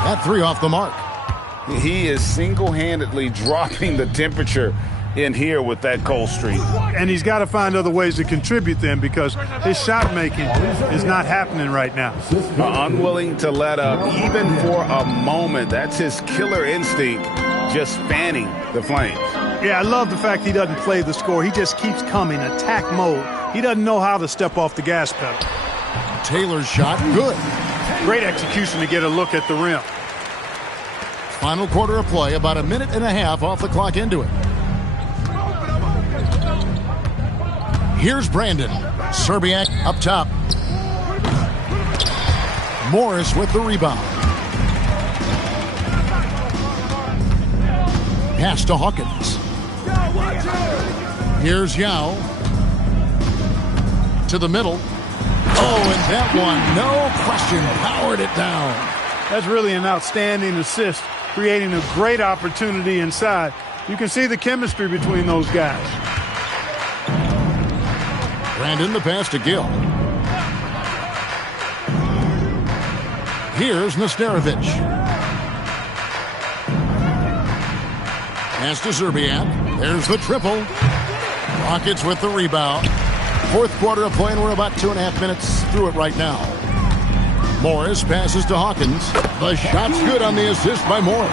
That 3 off the mark. He is single-handedly dropping the temperature in here with that cold streak. And he's got to find other ways to contribute then, because his shot making is not happening right now. Unwilling to let up even for a moment. That's his killer instinct, just fanning the flames. Yeah, I love the fact he doesn't play the score. He just keeps coming, attack mode. He doesn't know how to step off the gas pedal. Taylor's shot, good. Great execution to get a look at the rim. Final quarter of play, about a minute and a half off the clock into it. Here's Brandon. Serbiak up top. Morris with the rebound. Pass to Hawkins. Here's Yao. To the middle. Oh, and that one, no question, powered it down. That's really an outstanding assist, creating a great opportunity inside. You can see the chemistry between those guys. Brandon, the pass to Gill. Here's Nesterovic. Pass to Serbiak. There's the triple. Rockets with the rebound. Fourth quarter of play, and we're about 2.5 minutes through it right now. Morris passes to Hawkins. The shot's good on the assist by Morris.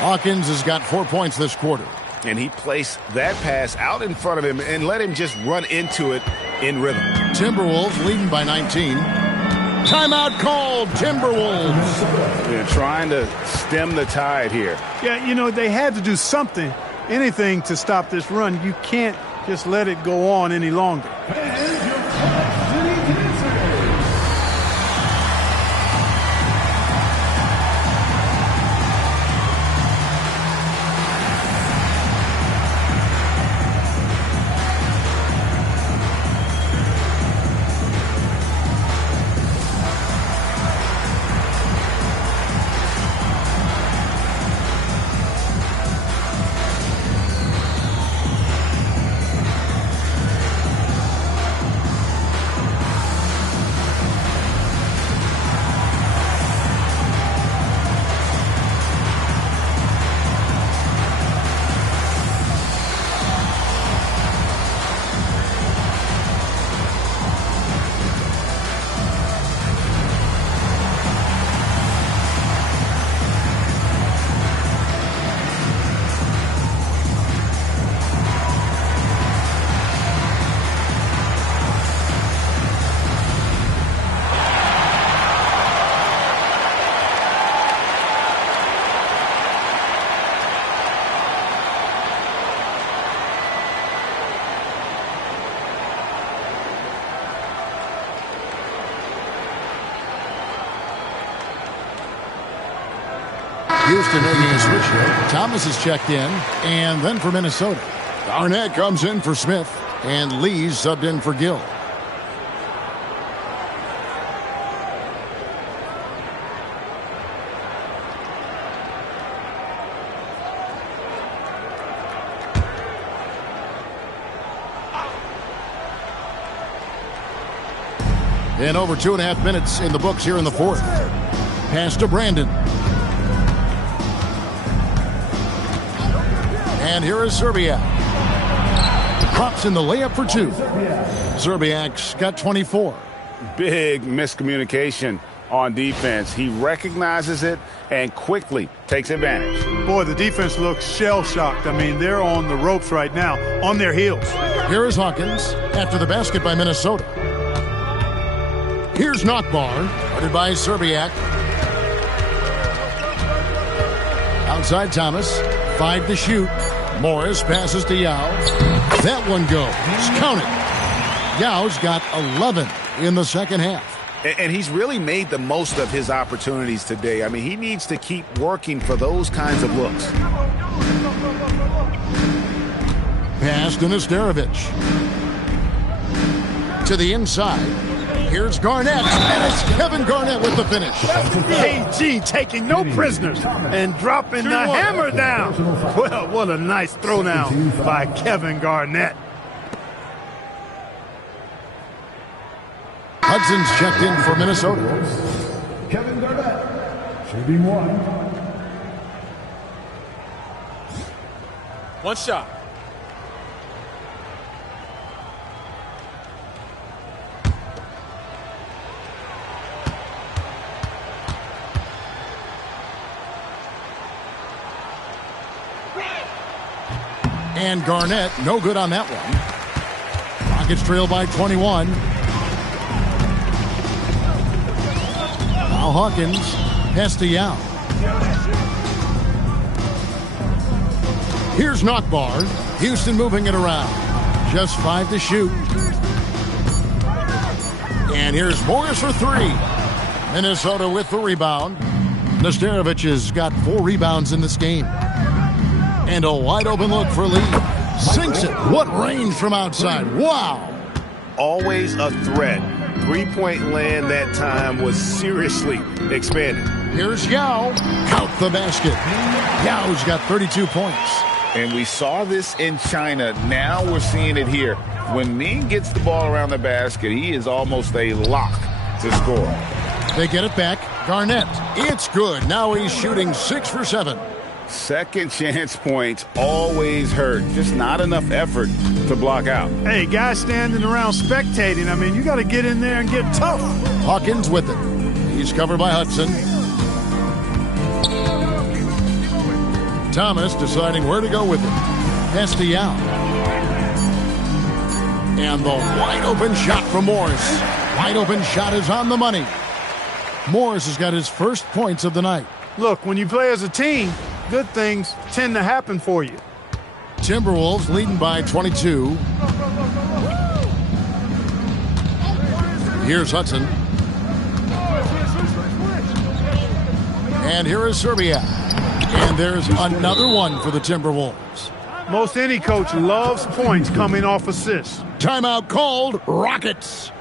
Hawkins has got 4 points this quarter. And he placed that pass out in front of him and let him just run into it in rhythm. Timberwolves leading by 19. Timeout called, Timberwolves. They're trying to stem the tide here. Yeah, you know, they had to do something, anything to stop this run. You can't just let it go on any longer. Houston making a switch here. Thomas is checked in, and then for Minnesota. Garnett comes in for Smith, and Lee's subbed in for Gill. And over 2.5 minutes in the books here in the fourth. Pass to Brandon. And here is Serbiak. Drops in the layup for two. Serbiak's got 24. Big miscommunication on defense. He recognizes it and quickly takes advantage. Boy, the defense looks shell-shocked. I mean, they're on the ropes right now, on their heels. Here is Hawkins after the basket by Minnesota. Here's Knockbar, guarded by Serbiak. Outside Thomas, 5 to shoot. Morris passes to Yao. That one goes. Count it. Yao's got 11 in the second half. And he's really made the most of his opportunities today. I mean, he needs to keep working for those kinds of looks. Pass to Nesterovic. To the inside. Here's Garnett, and it's Kevin Garnett with the finish. KG taking no prisoners and dropping the hammer down. Well, what a nice throwdown by Kevin Garnett. Hudson's checked in for Minnesota. Kevin Garnett, shooting one. One shot. And Garnett, no good on that one. Rockets trail by 21. Now Hawkins, pass to Yao. Here's Knockbar. Houston moving it around. Just 5 to shoot. And here's Morris for 3. Minnesota with the rebound. Nesterovic has got 4 rebounds in this game. And a wide open look for Lee. Sinks it. What range from outside. Wow. Always a threat. Three-point land that time was seriously expanded. Here's Yao. Count the basket. Yao's got 32 points. And we saw this in China. Now we're seeing it here. When Ming gets the ball around the basket, he is almost a lock to score. They get it back. Garnett. It's good. Now he's shooting 6 for 7. Second chance points always hurt. Just not enough effort to block out. Hey, guys standing around spectating. I mean, you got to get in there and get tough. Hawkins with it. He's covered by Hudson. Thomas deciding where to go with it. Pass to Yao. And the wide open shot from Morris. Wide open shot is on the money. Morris has got his first points of the night. Look, when you play as a team, good things tend to happen for you. Timberwolves leading by 22. Here's Hudson. And here is Serbia. And there's another one for the Timberwolves. Most any coach loves points coming off assists. Timeout called. Rockets.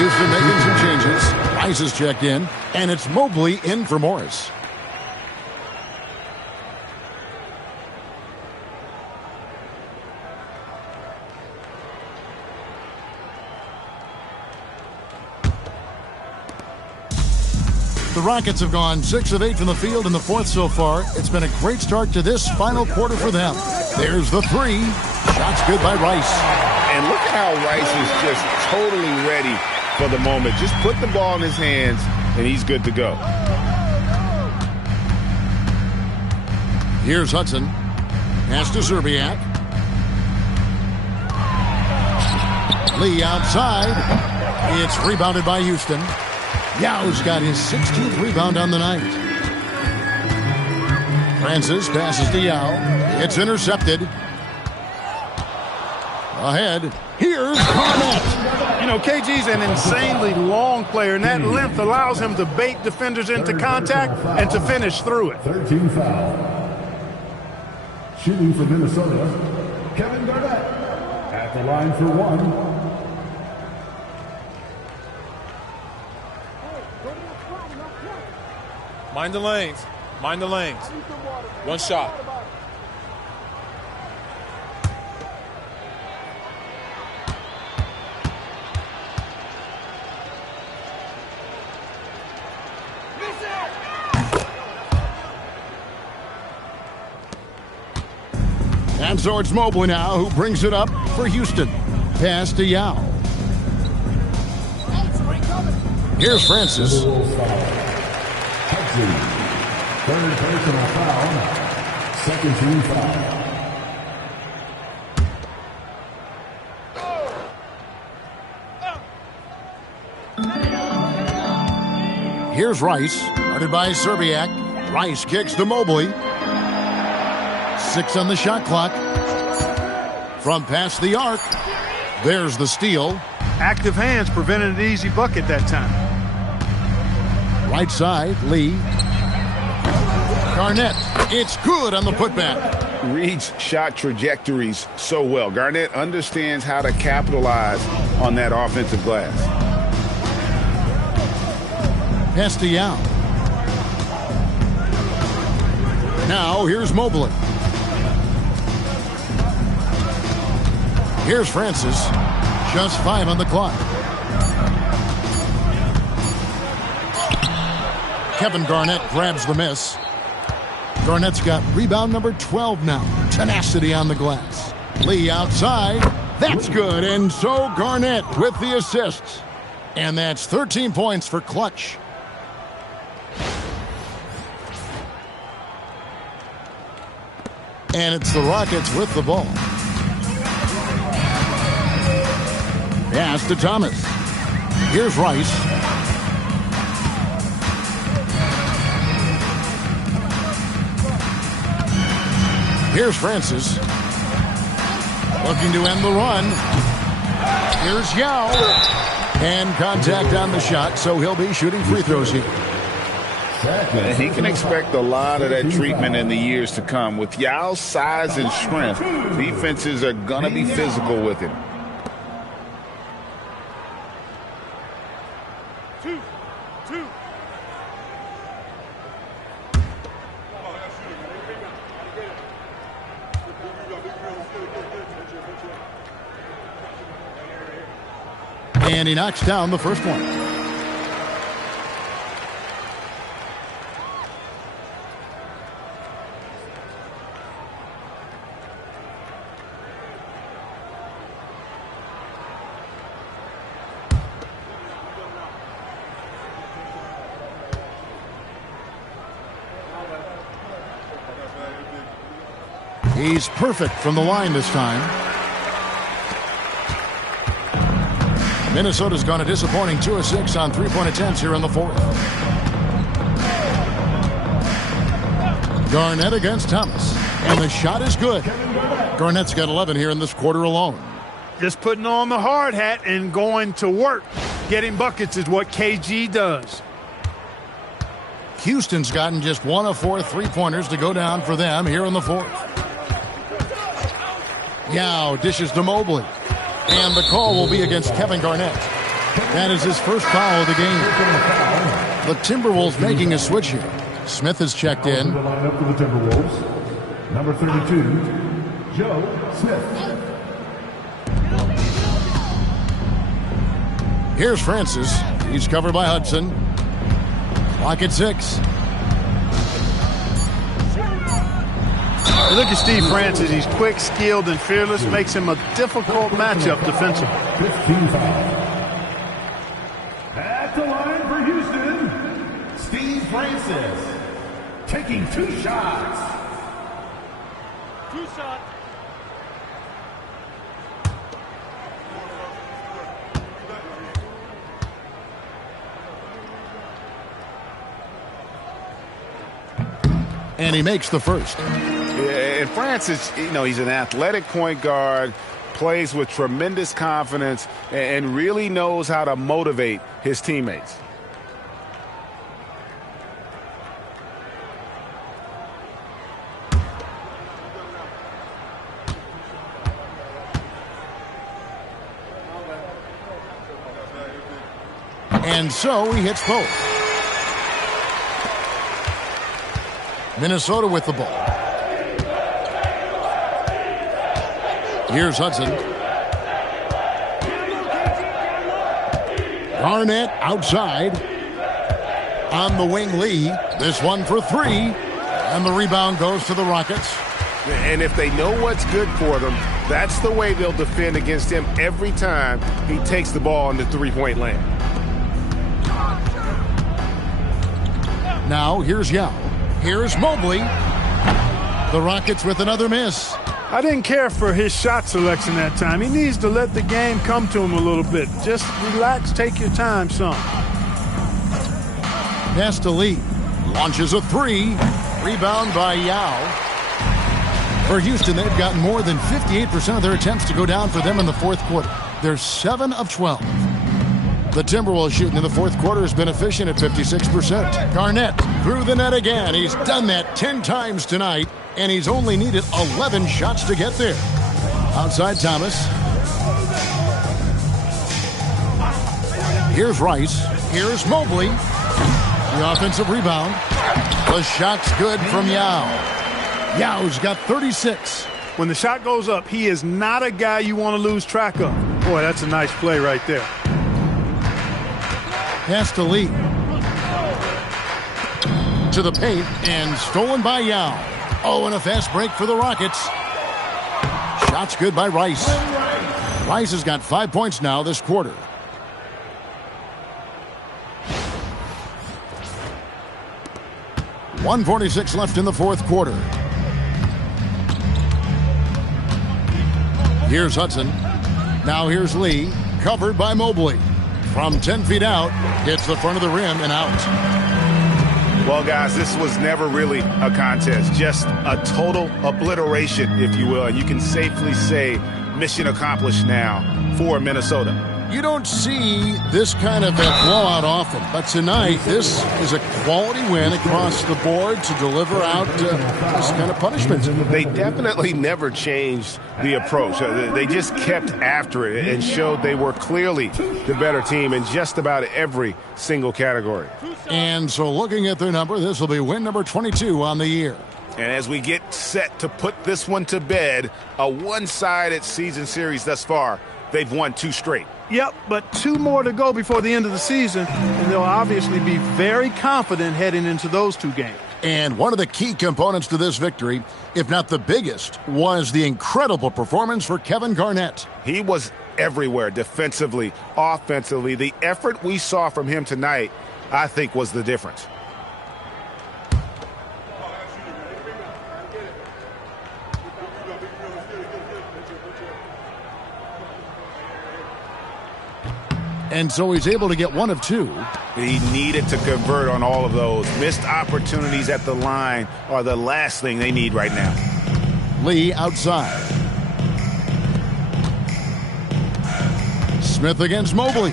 Houston making some changes. Rice is checked in, and it's Mobley in for Morris. The Rockets have gone 6 of 8 from the field in the fourth so far. It's been a great start to this final quarter for them. There's the 3. Shots good by Rice. And look at how Rice is just totally ready for the moment. Just put the ball in his hands, and he's good to go. Here's Hudson. Pass to Zerbiak. Lee outside. It's rebounded by Houston. Yao's got his 16th rebound on the night. Francis passes to Yao. It's intercepted. Ahead. Here's Garnett. You know, KG's an insanely long player, and that length allows him to bait defenders into contact and to finish through it. 13 foul. Shooting for Minnesota, Kevin Garnett at the line for 1. Mind the lanes. Mind the lanes. One shot. And so it's Mobley now who brings it up for Houston. Pass to Yao. Here's Francis. Third personal foul. Second team foul. Here's Rice, guarded by Serbiak. Rice kicks to Mobley. 6 on the shot clock. From past the arc, there's the steal. Active hands prevented an easy bucket that time. Right side, Lee. Garnett, it's good on the putback. Reads shot trajectories so well. Garnett understands how to capitalize on that offensive glass. Pass to Yao. Now here's Mobley. Here's Francis. Just 5 on the clock. Kevin Garnett grabs the miss. Garnett's got rebound number 12 now. Tenacity on the glass. Lee outside. That's good. And so Garnett with the assists. And that's 13 points for Clutch. And it's the Rockets with the ball. Pass to Thomas. Here's Rice. Here's Francis. Looking to end the run. Here's Yao. And contact on the shot, so he'll be shooting free throws here. And he can expect a lot of that treatment in the years to come. With Yao's size and strength, defenses are going to be physical with him. And he knocks down the first one. He's perfect from the line this time. Minnesota's gone a disappointing 2 of 6 on three-point attempts here in the fourth. Garnett against Thomas. And the shot is good. Garnett's got 11 here in this quarter alone. Just putting on the hard hat and going to work. Getting buckets is what KG does. Houston's gotten just 1 of 4 three-pointers to go down for them here in the fourth. Yao dishes to Mobley. And the call will be against Kevin Garnett. That is his first foul of the game. The Timberwolves making a switch here. Smith has checked in. The lineup for the Timberwolves. Number 32, Joe Smith. Here's Francis. He's covered by Hudson. Clock at 6. Look at Steve Francis. He's quick, skilled, and fearless. Makes him a difficult matchup defensively. 15 foul. At the line for Houston, Steve Francis. Taking 2 shots. 2 shots. And he makes the first. And Francis, he's an athletic point guard, plays with tremendous confidence, and really knows how to motivate his teammates. And so he hits both. Minnesota with the ball. Here's Hudson. Garnett outside. On the wing, Lee. This one for 3. And the rebound goes to the Rockets. And if they know what's good for them, that's the way they'll defend against him every time he takes the ball in the three-point land. Now here's Yao. Here's Mobley. The Rockets with another miss. I didn't care for his shot selection that time. He needs to let the game come to him a little bit. Just relax, take your time, son. Pass to Lee. Launches a three. Rebound by Yao. For Houston, they've gotten more than 58% of their attempts to go down for them in the fourth quarter. They're 7 of 12. The Timberwolves shooting in the fourth quarter has been efficient at 56%. Garnett through the net again. He's done that 10 times tonight, and he's only needed 11 shots to get there. Outside Thomas. Here's Rice. Here's Mobley. The offensive rebound. The shot's good from Yao. Yao's got 36. When the shot goes up, he is not a guy you want to lose track of. Boy, that's a nice play right there. Pass to Lee. To the paint and stolen by Yao. Oh, and a fast break for the Rockets. Shot's good by Rice. Rice has got 5 points now this quarter. .146 left in the fourth quarter. Here's Hudson. Now here's Lee. Covered by Mobley. From 10 feet out, hits the front of the rim and out. Well, guys, this was never really a contest. Just a total obliteration, if you will. And you can safely say mission accomplished now for Minnesota. You don't see this kind of a blowout often, but tonight this is a quality win across the board to deliver out this kind of punishment. They definitely never changed the approach. They just kept after it and showed they were clearly the better team in just about every single category. And so looking at their number, this will be win number 22 on the year. And as we get set to put this one to bed, a one-sided season series thus far, they've won 2 straight. Yep, but 2 more to go before the end of the season, and they'll obviously be very confident heading into those 2 games. And one of the key components to this victory, if not the biggest, was the incredible performance for Kevin Garnett. He was everywhere, defensively, offensively. The effort we saw from him tonight, I think, was the difference. And so he's able to get 1 of 2. He needed to convert on all of those. Missed opportunities at the line are the last thing they need right now. Lee outside. Smith against Mobley.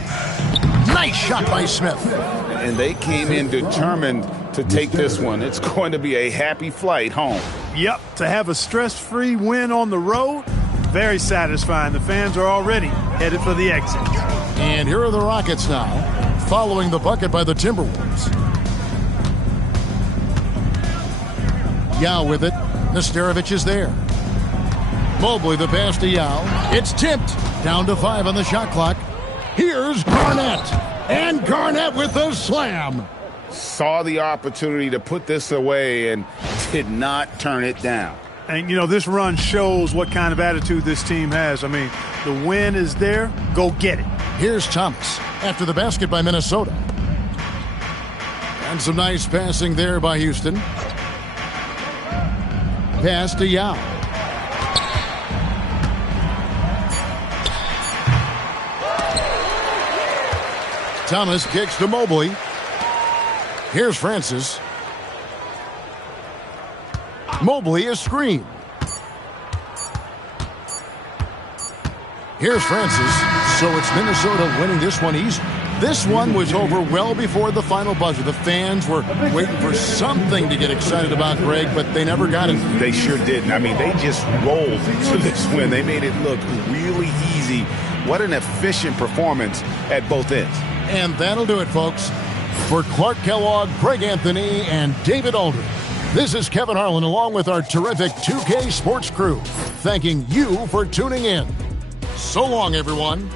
Nice shot by Smith. And they came in determined to take this one. It's going to be a happy flight home. Yep, to have a stress-free win on the road, very satisfying. The fans are already headed for the exit. And here are the Rockets now, following the bucket by the Timberwolves. Yao with it. Nesterovic is there. Mobley the pass to Yao. It's tipped. Down to 5 on the shot clock. Here's Garnett. And Garnett with the slam. Saw the opportunity to put this away and did not turn it down. And, you know, this run shows what kind of attitude this team has. I mean, the win is there. Go get it. Here's Thomas after the basket by Minnesota. And some nice passing there by Houston. Pass to Yao. Thomas kicks to Mobley. Here's Francis. Mobley is screened. Here's Francis. So it's Minnesota winning this one easy. This one was over well before the final buzzer. The fans were waiting for something to get excited about, Greg, but they never got it. They sure didn't. I mean, they just rolled to this win. They made it look really easy. What an efficient performance at both ends. And that'll do it, folks. For Clark Kellogg, Greg Anthony, and David Aldridge, this is Kevin Harlan along with our terrific 2K Sports crew, thanking you for tuning in. So long, everyone.